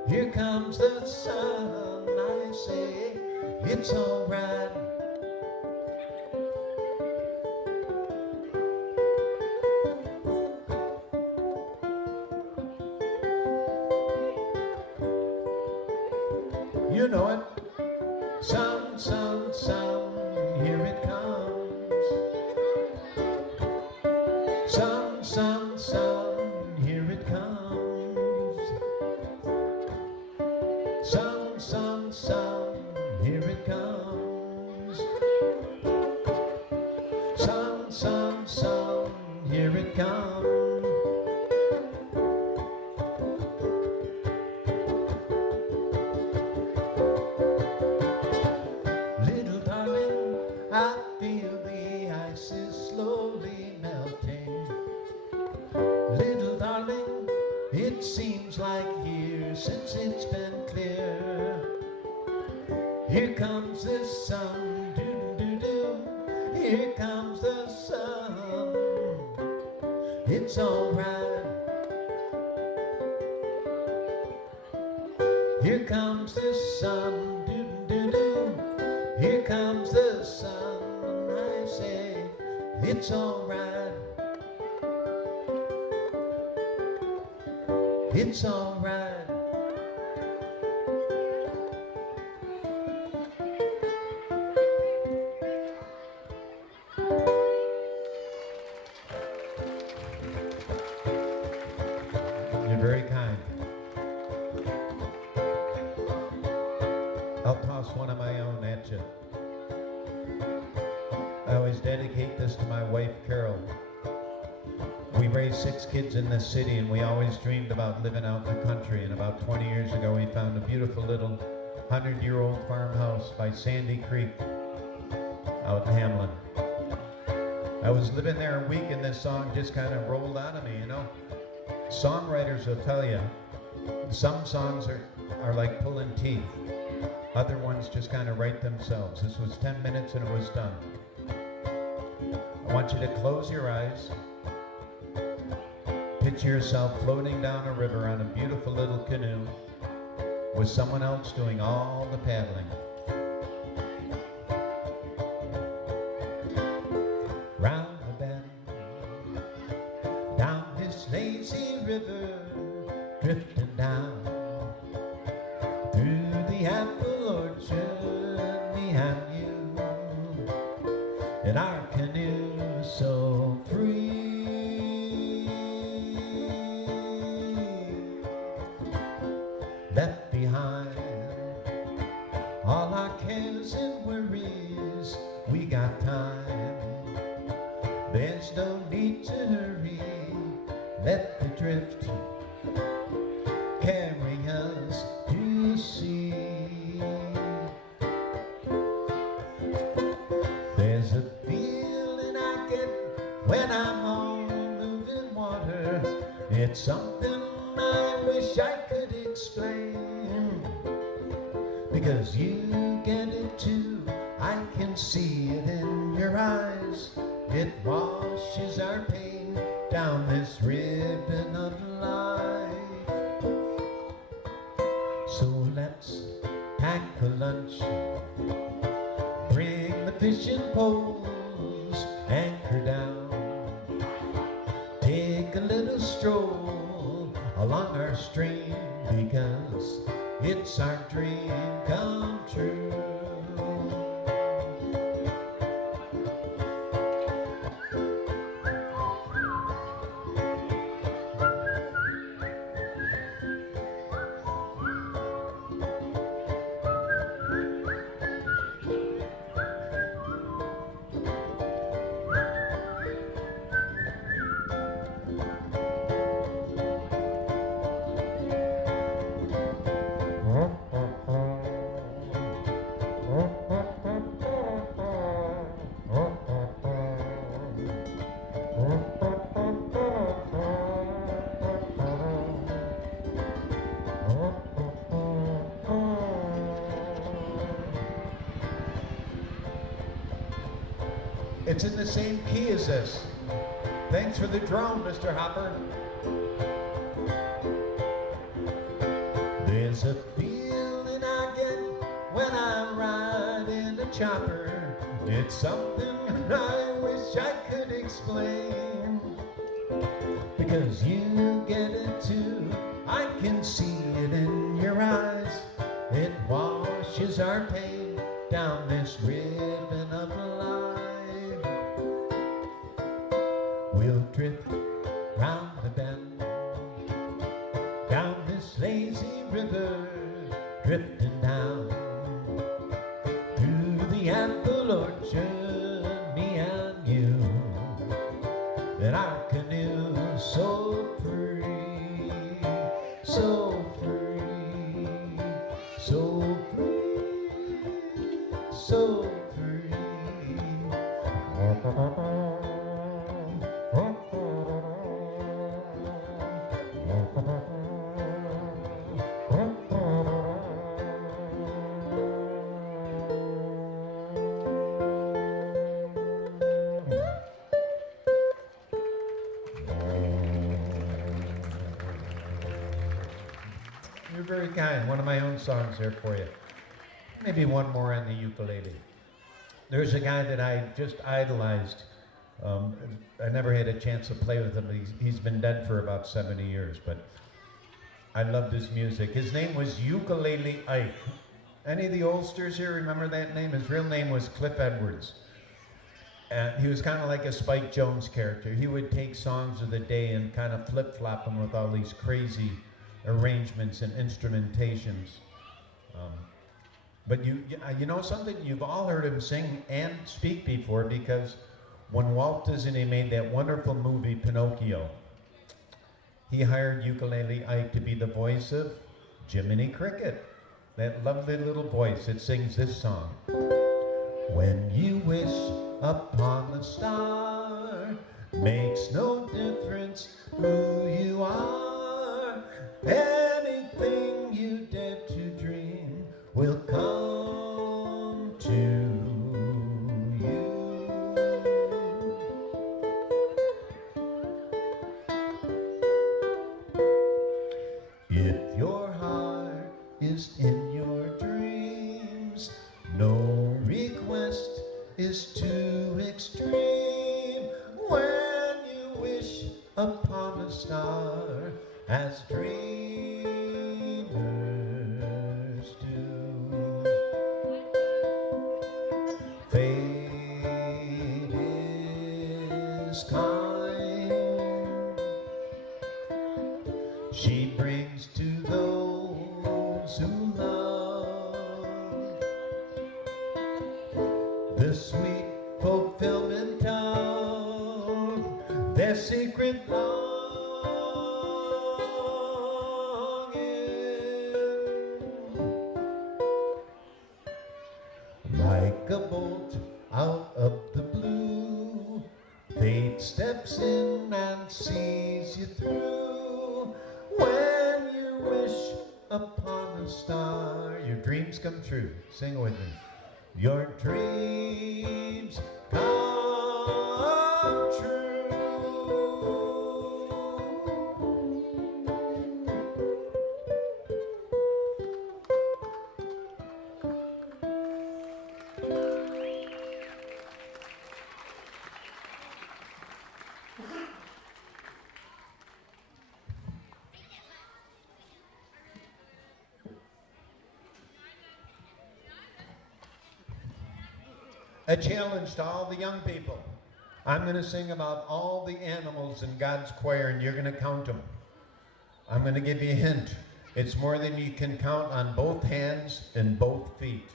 Here comes the sun, I say, it's alright. You know it. Sun, sun, sun, here it comes. Sun, sun, sun, here it comes. Sun, sun, sun, here it comes. Sun, sun, sun, here it comes. Little darling, I feel the ice is slowly melting. Little darling, it seems like years since it's been clear. Here comes the sun, doo-doo-doo. Here comes the sun. It's alright. Here comes the sun, doo-doo-doo. Here comes the sun, and I say, it's alright. It's alright. very kind. I'll toss one of my own at you. I always dedicate this to my wife, Carol. We raised 6 kids in this city, and we always dreamed about living out in the country. And about 20 years ago, we found a beautiful little 100-year-old farmhouse by Sandy Creek out in Hamlin. I was living there a week, and this song just kind of rolled out of me, you know. Songwriters will tell you, some songs are like pulling teeth. Other ones just kind of write themselves. This was 10 minutes and it was done. I want you to close your eyes. Picture yourself floating down a river on a beautiful little canoe with someone else doing all the paddling. Round the bend, down this lazy river, drifting down through the apple orchard, me and you, in our canoe so free. Left behind all our cares and worries, we got time, there's no need to hurry, let the drift carry us to sea. There's a feeling I get when I'm on moving water, it's something I wish I could explain, because you get it too, I can see it in your eyes, it washes our pain down this ribbon of life. So let's pack a lunch, bring the fishing poles, anchor down, take a little stroll along our stream, because it's our dream come true. It's in the same key as this. Thanks for the drone, Mr. Hopper. There's a feeling I get when I ride in a chopper. It's something I wish I could explain, because you get it too, I can see it in your eyes, it washes our pain down this ribbon of life. We'll drift round the bend, down this lazy river, drifting down through the apple orchard, me and you, in our canoe so free, so free, so free, so free. You're very kind. One of my own songs there for you. Maybe one more on the ukulele. There's a guy that I just idolized. I never had a chance to play with him. He's been dead for about 70 years, but I loved his music. His name was Ukulele Ike. Any of the oldsters here remember that name? His real name was Cliff Edwards. And he was kind of like a Spike Jones character. He would take songs of the day and kind of flip-flop them with all these crazy arrangements and instrumentations. But you know something? You've all heard him sing and speak before, because when Walt Disney made that wonderful movie Pinocchio, he hired Ukulele Ike to be the voice of Jiminy Cricket, that lovely little voice that sings this song. When you wish upon a star, makes no difference who you are. Anything you dare to dream will come to you. If your heart is in your dreams, no request is too extreme. When you wish upon a star, as dreamers do. Fate is kind. She brings to those who love the sweet fulfillment of their secret longing. Like a bolt out of the blue, fate steps in and sees you through. When you wish upon a star, your dreams come true. Sing it with me. Your dreams come true. A challenge to all the young people. I'm going to sing about all the animals in God's choir, and you're going to count them. I'm going to give you a hint. It's more than you can count on both hands and both feet.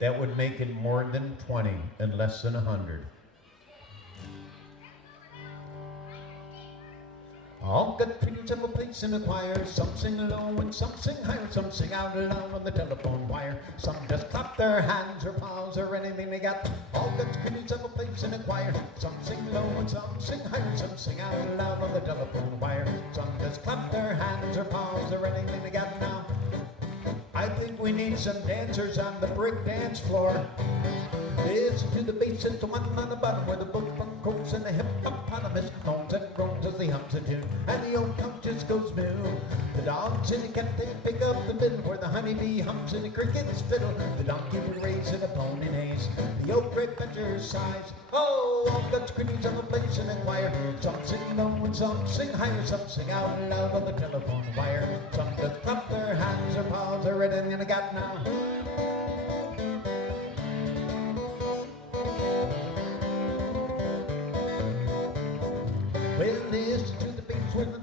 That would make it more than 20 and less than 100. All good creatures have a place in the choir. Some sing low and some sing higher. Some sing out loud on the telephone wire. Some just clap their hands or paws or anything they got. All good creatures have a place in the choir. Some sing low and some sing higher. Some sing out loud on the telephone wire. Some just clap their hands or paws or anything they got now. I think we need some dancers on the brick dance floor. Listen to the bass and the one on the bottom where the bookworm croaks and the hippopotamus moans and groans as they hums a tune, and the old count just goes moo. The dogs and the cat, they pick up the middle where the honeybee hums and the crickets fiddle. The donkey would raise and the pony neighs. The old great venture sighs. Oh, all God's creatures have a place in the choir. Some sing low and some sing higher. Some sing out loud on the telephone wire. Some just clap their hands or paws or anything they got now. Well, listen to the bass where the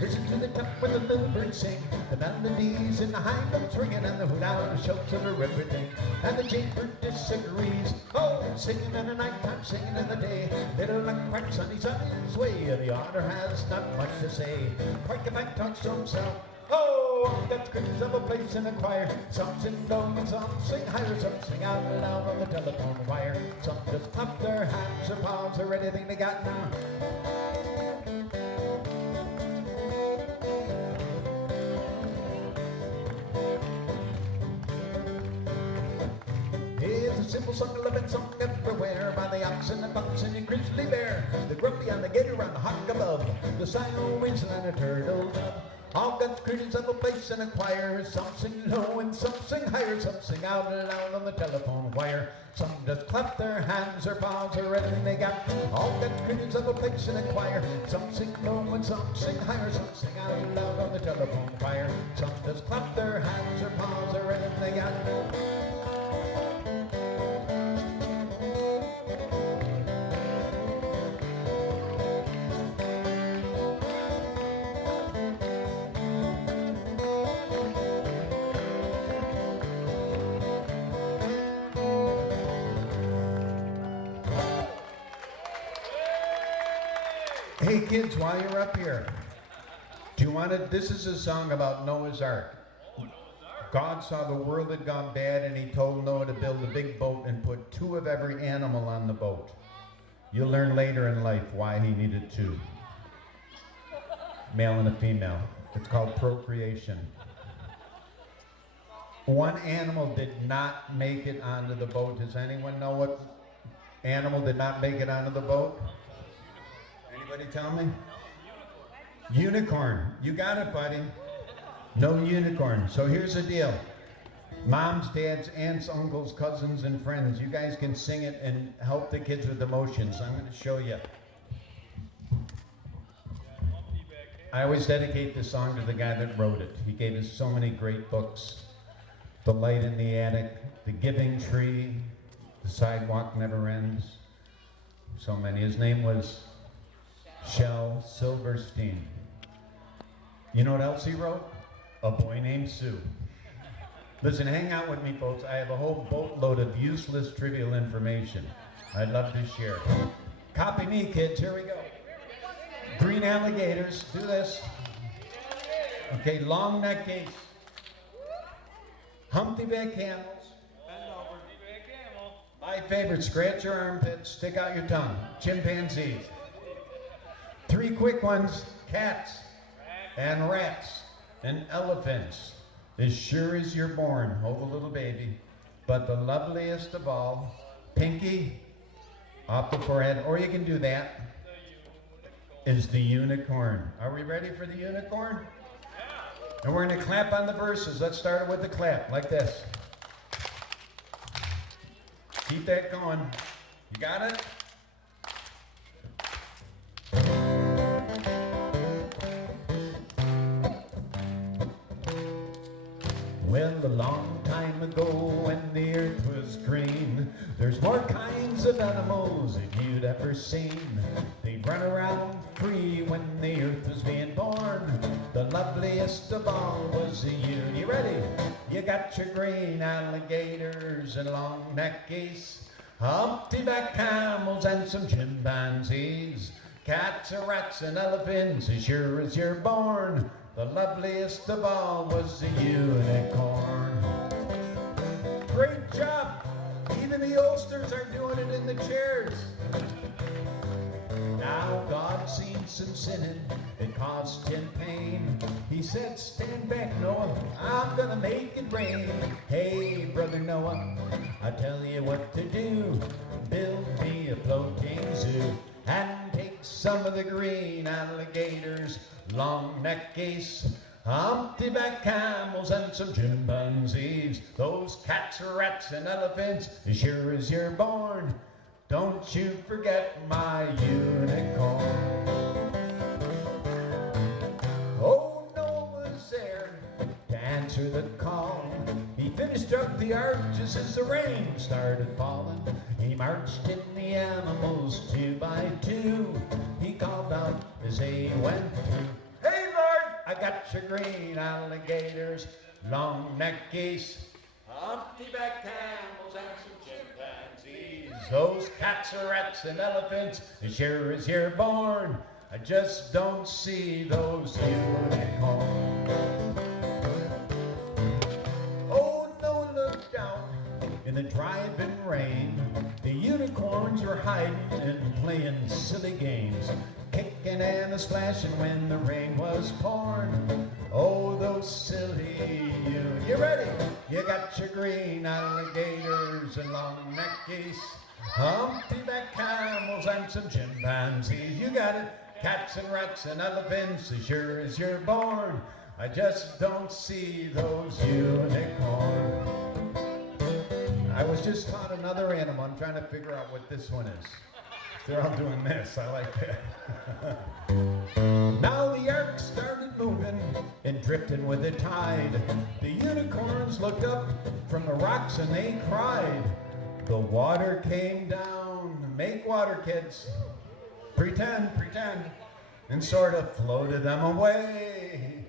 listen to the top where the little birds sing. The melodies and the high notes ringing and the hoot-out shouts over everything. And the jaybird disagrees. Oh, singing in the nighttime, singing in the day. Little luck cracks on his way. The otter has not much to say. Quite the fact talks to himself. Oh, all God's creatures have a place in the choir. Some sing low and some sing higher. Some sing out loud on the telephone wire. Some just clap their hands or paws or anything they got now. It's a simple song, a loving song everywhere by the ox and the fox and the grizzly bear, the grumpy and the gator and the hawk above, the siamese and the turtle dove. All God's creatures have a place in a choir. Some sing low and some sing higher. Some sing out loud on the telephone wire. Some just clap their hands or paws or anything they got. All God's creatures have a place in a choir. Some sing low and some sing higher. Some sing out loud on the telephone wire. Some just clap their hands or paws or anything they got. Hey kids, while you're up here, do you want to, this is a song about Noah's Ark. God saw the world had gone bad and he told Noah to build a big boat and put 2 of every animal on the boat. You'll learn later in life why he needed 2. Male and a female. It's called procreation. One animal did not make it onto the boat. Does anyone know what animal did not make it onto the boat? Anybody tell me? Unicorn. You got it, buddy. No unicorn. So here's the deal. Moms, dads, aunts, uncles, cousins, and friends, you guys can sing it and help the kids with emotions. I'm going to show you. I always dedicate this song to the guy that wrote it. He gave us so many great books. The Light in the Attic, The Giving Tree, The Sidewalk Never Ends. So many. His name was Shel Silverstein. You know what else he wrote? A Boy Named Sue. Listen, hang out with me, folks. I have a whole boatload of useless, trivial information I'd love to share. Copy me, kids. Here we go. Green alligators. Do this. Okay, long neck gates. Humpty-back camels. My favorite, scratch your armpits, stick out your tongue. Chimpanzees. 3 quick ones, cats and rats and elephants. As sure as you're born, hold a little baby. But the loveliest of all, pinky, off the forehead, or you can do that, is the unicorn. Are we ready for the unicorn? And we're going to clap on the verses. Let's start with the clap, like this. Keep that going. You got it? Well, a long time ago when the earth was green, there's more kinds of animals than you'd ever seen. They'd run around free when the earth was being born. The loveliest of all was the uni. You ready? You got your green alligators and long neck geese, humpty-back camels and some chimpanzees, cats and rats and elephants as sure as you're born. The loveliest of all was the unicorn. Great job! Even the oldsters are doing it in the chairs. Now God seen some sinning, it caused him pain. He said, stand back, Noah, I'm gonna make it rain. Hey, brother Noah, I tell you what to do. Build me a floating zoo and take some of the green alligators, long neck geese, humpty-back camels and some chimpanzees, those cats, rats, and elephants, as sure as you're born. Don't you forget my unicorn. Oh, Noah was there to answer the call. He finished up the ark just as the rain started falling. He marched in the animals 2 by 2. He called out as they went through. Hey, Lord, I got your green alligators, long neck geese, humpty-back camels and some chimpanzees, those cats, rats, and elephants, as sure as you're born. I just don't see those unicorns. Oh, Noah looked out in the driving rain. The unicorns were hiding and playing silly games, kicking and a-splashing when the rain was pouring. Oh, those silly you ready? You got your green alligators and long neck geese, humpty-back camels and some chimpanzees. You got it. Cats and rats and elephants, as sure as you're born. I just don't see those unicorns. I was just taught another animal. I'm trying to figure out what this one is. They're all doing this. I like that. Now the ark started moving and drifting with the tide. The unicorns looked up from the rocks and they cried. The water came down. Make water, kids. Pretend, and sort of floated them away.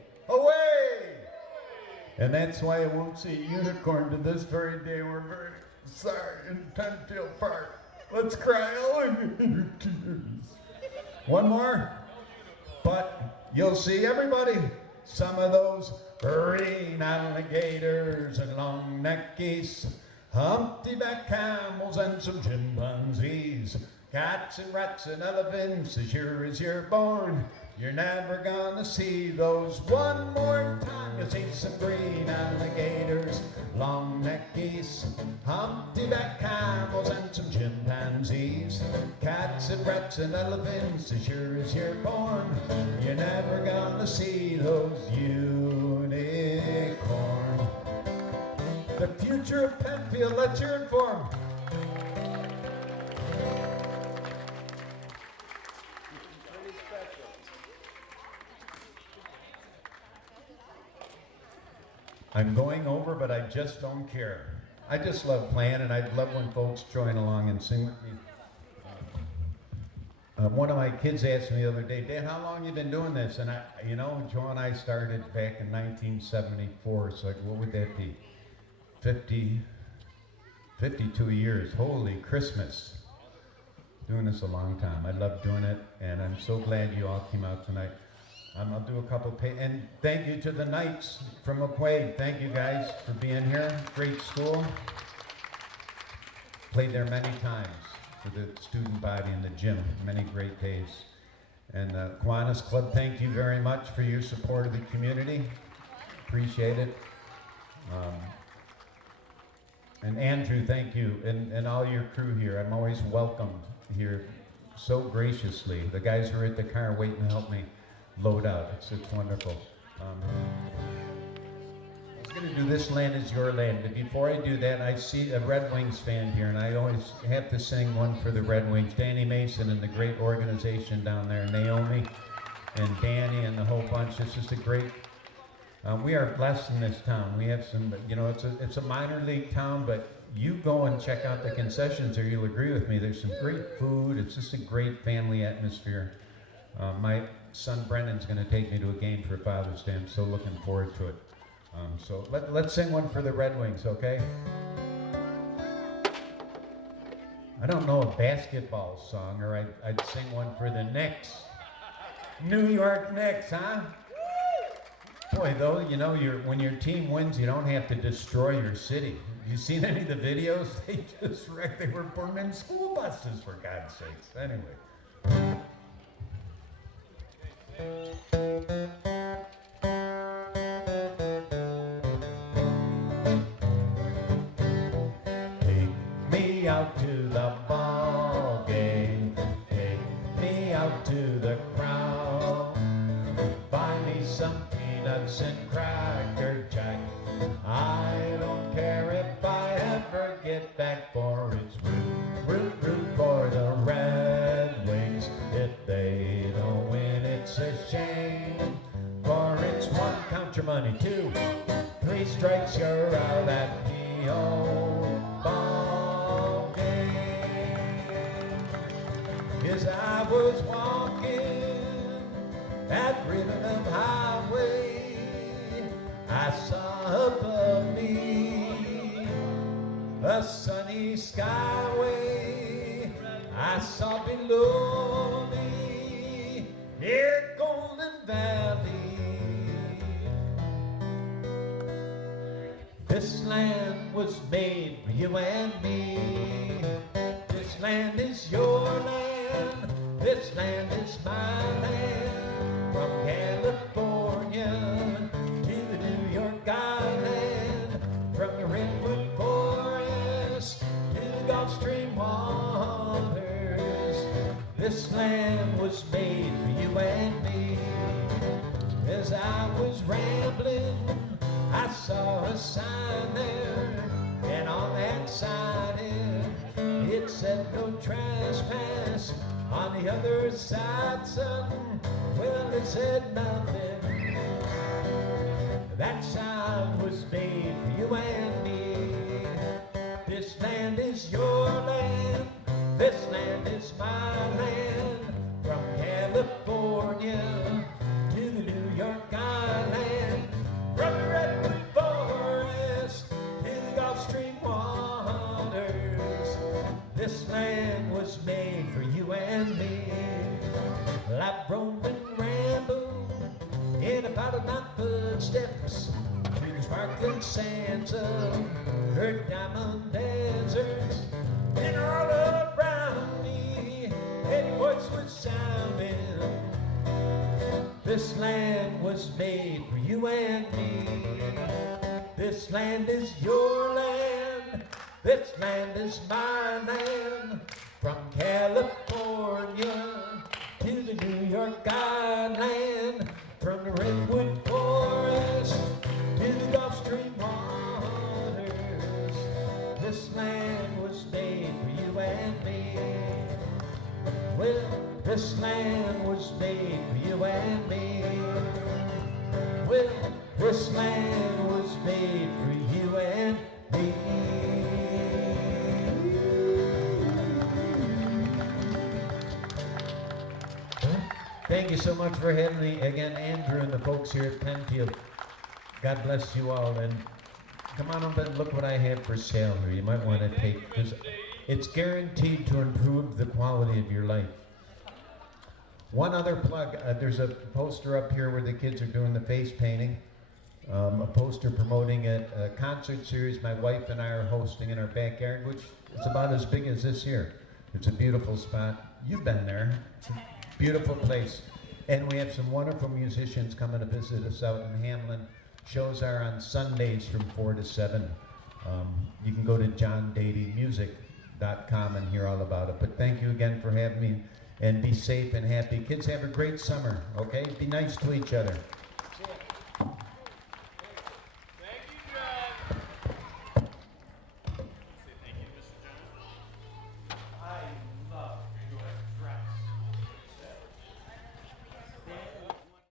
And that's why I won't see a unicorn to this very day. We're very sorry in Penfield Park. Let's cry all in your tears. One more. But you'll see everybody, some of those green alligators and long neck geese, humpty-back camels and some chimpanzees, cats and rats and elephants, as sure as you're born. You're never gonna see those one more time. You'll see some green alligators, long neck geese, humpty-back camels and some chimpanzees, cats and rats and elephants, as sure as you're born. You're never gonna see those unicorn. The future of Penfield, let's hear it for 'em. I'm going over, but I just don't care. I just love playing, and I love when folks join along and sing with me. One of my kids asked me the other day, Dad, how long you been doing this? And Joe and I started back in 1974, so what would that be? 52 years. Holy Christmas. Doing this a long time. I love doing it, and I'm so glad you all came out tonight. I'll do a couple and thank you to the Knights from McQuaid. Thank you guys for being here. Great school. Played there many times for the student body in the gym. Many great days. And the Kiwanis Club, thank you very much for your support of the community. Appreciate it. And Andrew, thank you, and all your crew here. I'm always welcomed here so graciously. The guys who are at the car waiting to help me load out. It's wonderful. I was going to do This Land Is Your Land, but before I do that, I see a Red Wings fan here, and I always have to sing one for the Red Wings. Danny Mason and the great organization down there, Naomi and Danny and the whole bunch. It's just a great. We are blessed in this town. We have some, it's a minor league town, but you go and check out the concessions there, you'll agree with me. There's some great food. It's just a great family atmosphere. My son Brendan's going to take me to a game for Father's Day. I'm so looking forward to it. So let's sing one for the Red Wings, okay? I don't know a basketball song, or I'd sing one for the Knicks. New York Knicks, huh? Boy, though, when your team wins, you don't have to destroy your city. You seen any of the videos? They just wrecked. They were putting in school buses, for God's sakes. Anyway. Take me out to the ball game. Take me out to the crowd. Buy me some peanuts and Cracker Jack. I don't care if I ever get back, for it's root for the Red Wings. If they don't win, it's a shame. For it's 1, count your money, 2, 3 strikes, you're out at the old ball game. As I was walking that Ribbon Highway, I saw above me a sunny skyway. I saw below me here Golden Valley. This land was made for you and me. This land is your land. This land is my land. From California to the New York Island, from the Redwood Forest to the Gulf Stream waters. This land was made for you and me. As I was rambling, I saw a sign there, and on that sign it said no trespass. On the other side, son, well, it said nothing. That sign was made for you and me. This land is your land. This land is my land. From California to the New York Island, from the Redwood Forest to the Gulf Stream waters. This land was made for you and me. Like Roman ran followed my footsteps through the sparkling sands of her diamond deserts. And all around me, a voice was sounding. This land was made for you and me. This land is your land. This land is my land. From California to the New York Island. From the redwood forest to the Gulf Stream waters. This land was made for you and me. Well, this land was made for you and me. Well, this land was made for you and me. Thank you so much for having me again, Andrew and the folks here at Penfield. God bless you all, and come on up and look what I have for sale here. You might want to take, because it's guaranteed to improve the quality of your life. One other plug, there's a poster up here where the kids are doing the face painting. A poster promoting a concert series my wife and I are hosting in our backyard, which is about as big as this here. It's a beautiful spot. You've been there. It's a beautiful place. And we have some wonderful musicians coming to visit us out in Hamlin. Shows are on Sundays from 4 to 7. You can go to johndadymusic.com and hear all about it. But thank you again for having me, and be safe and happy. Kids, have a great summer, okay? Be nice to each other.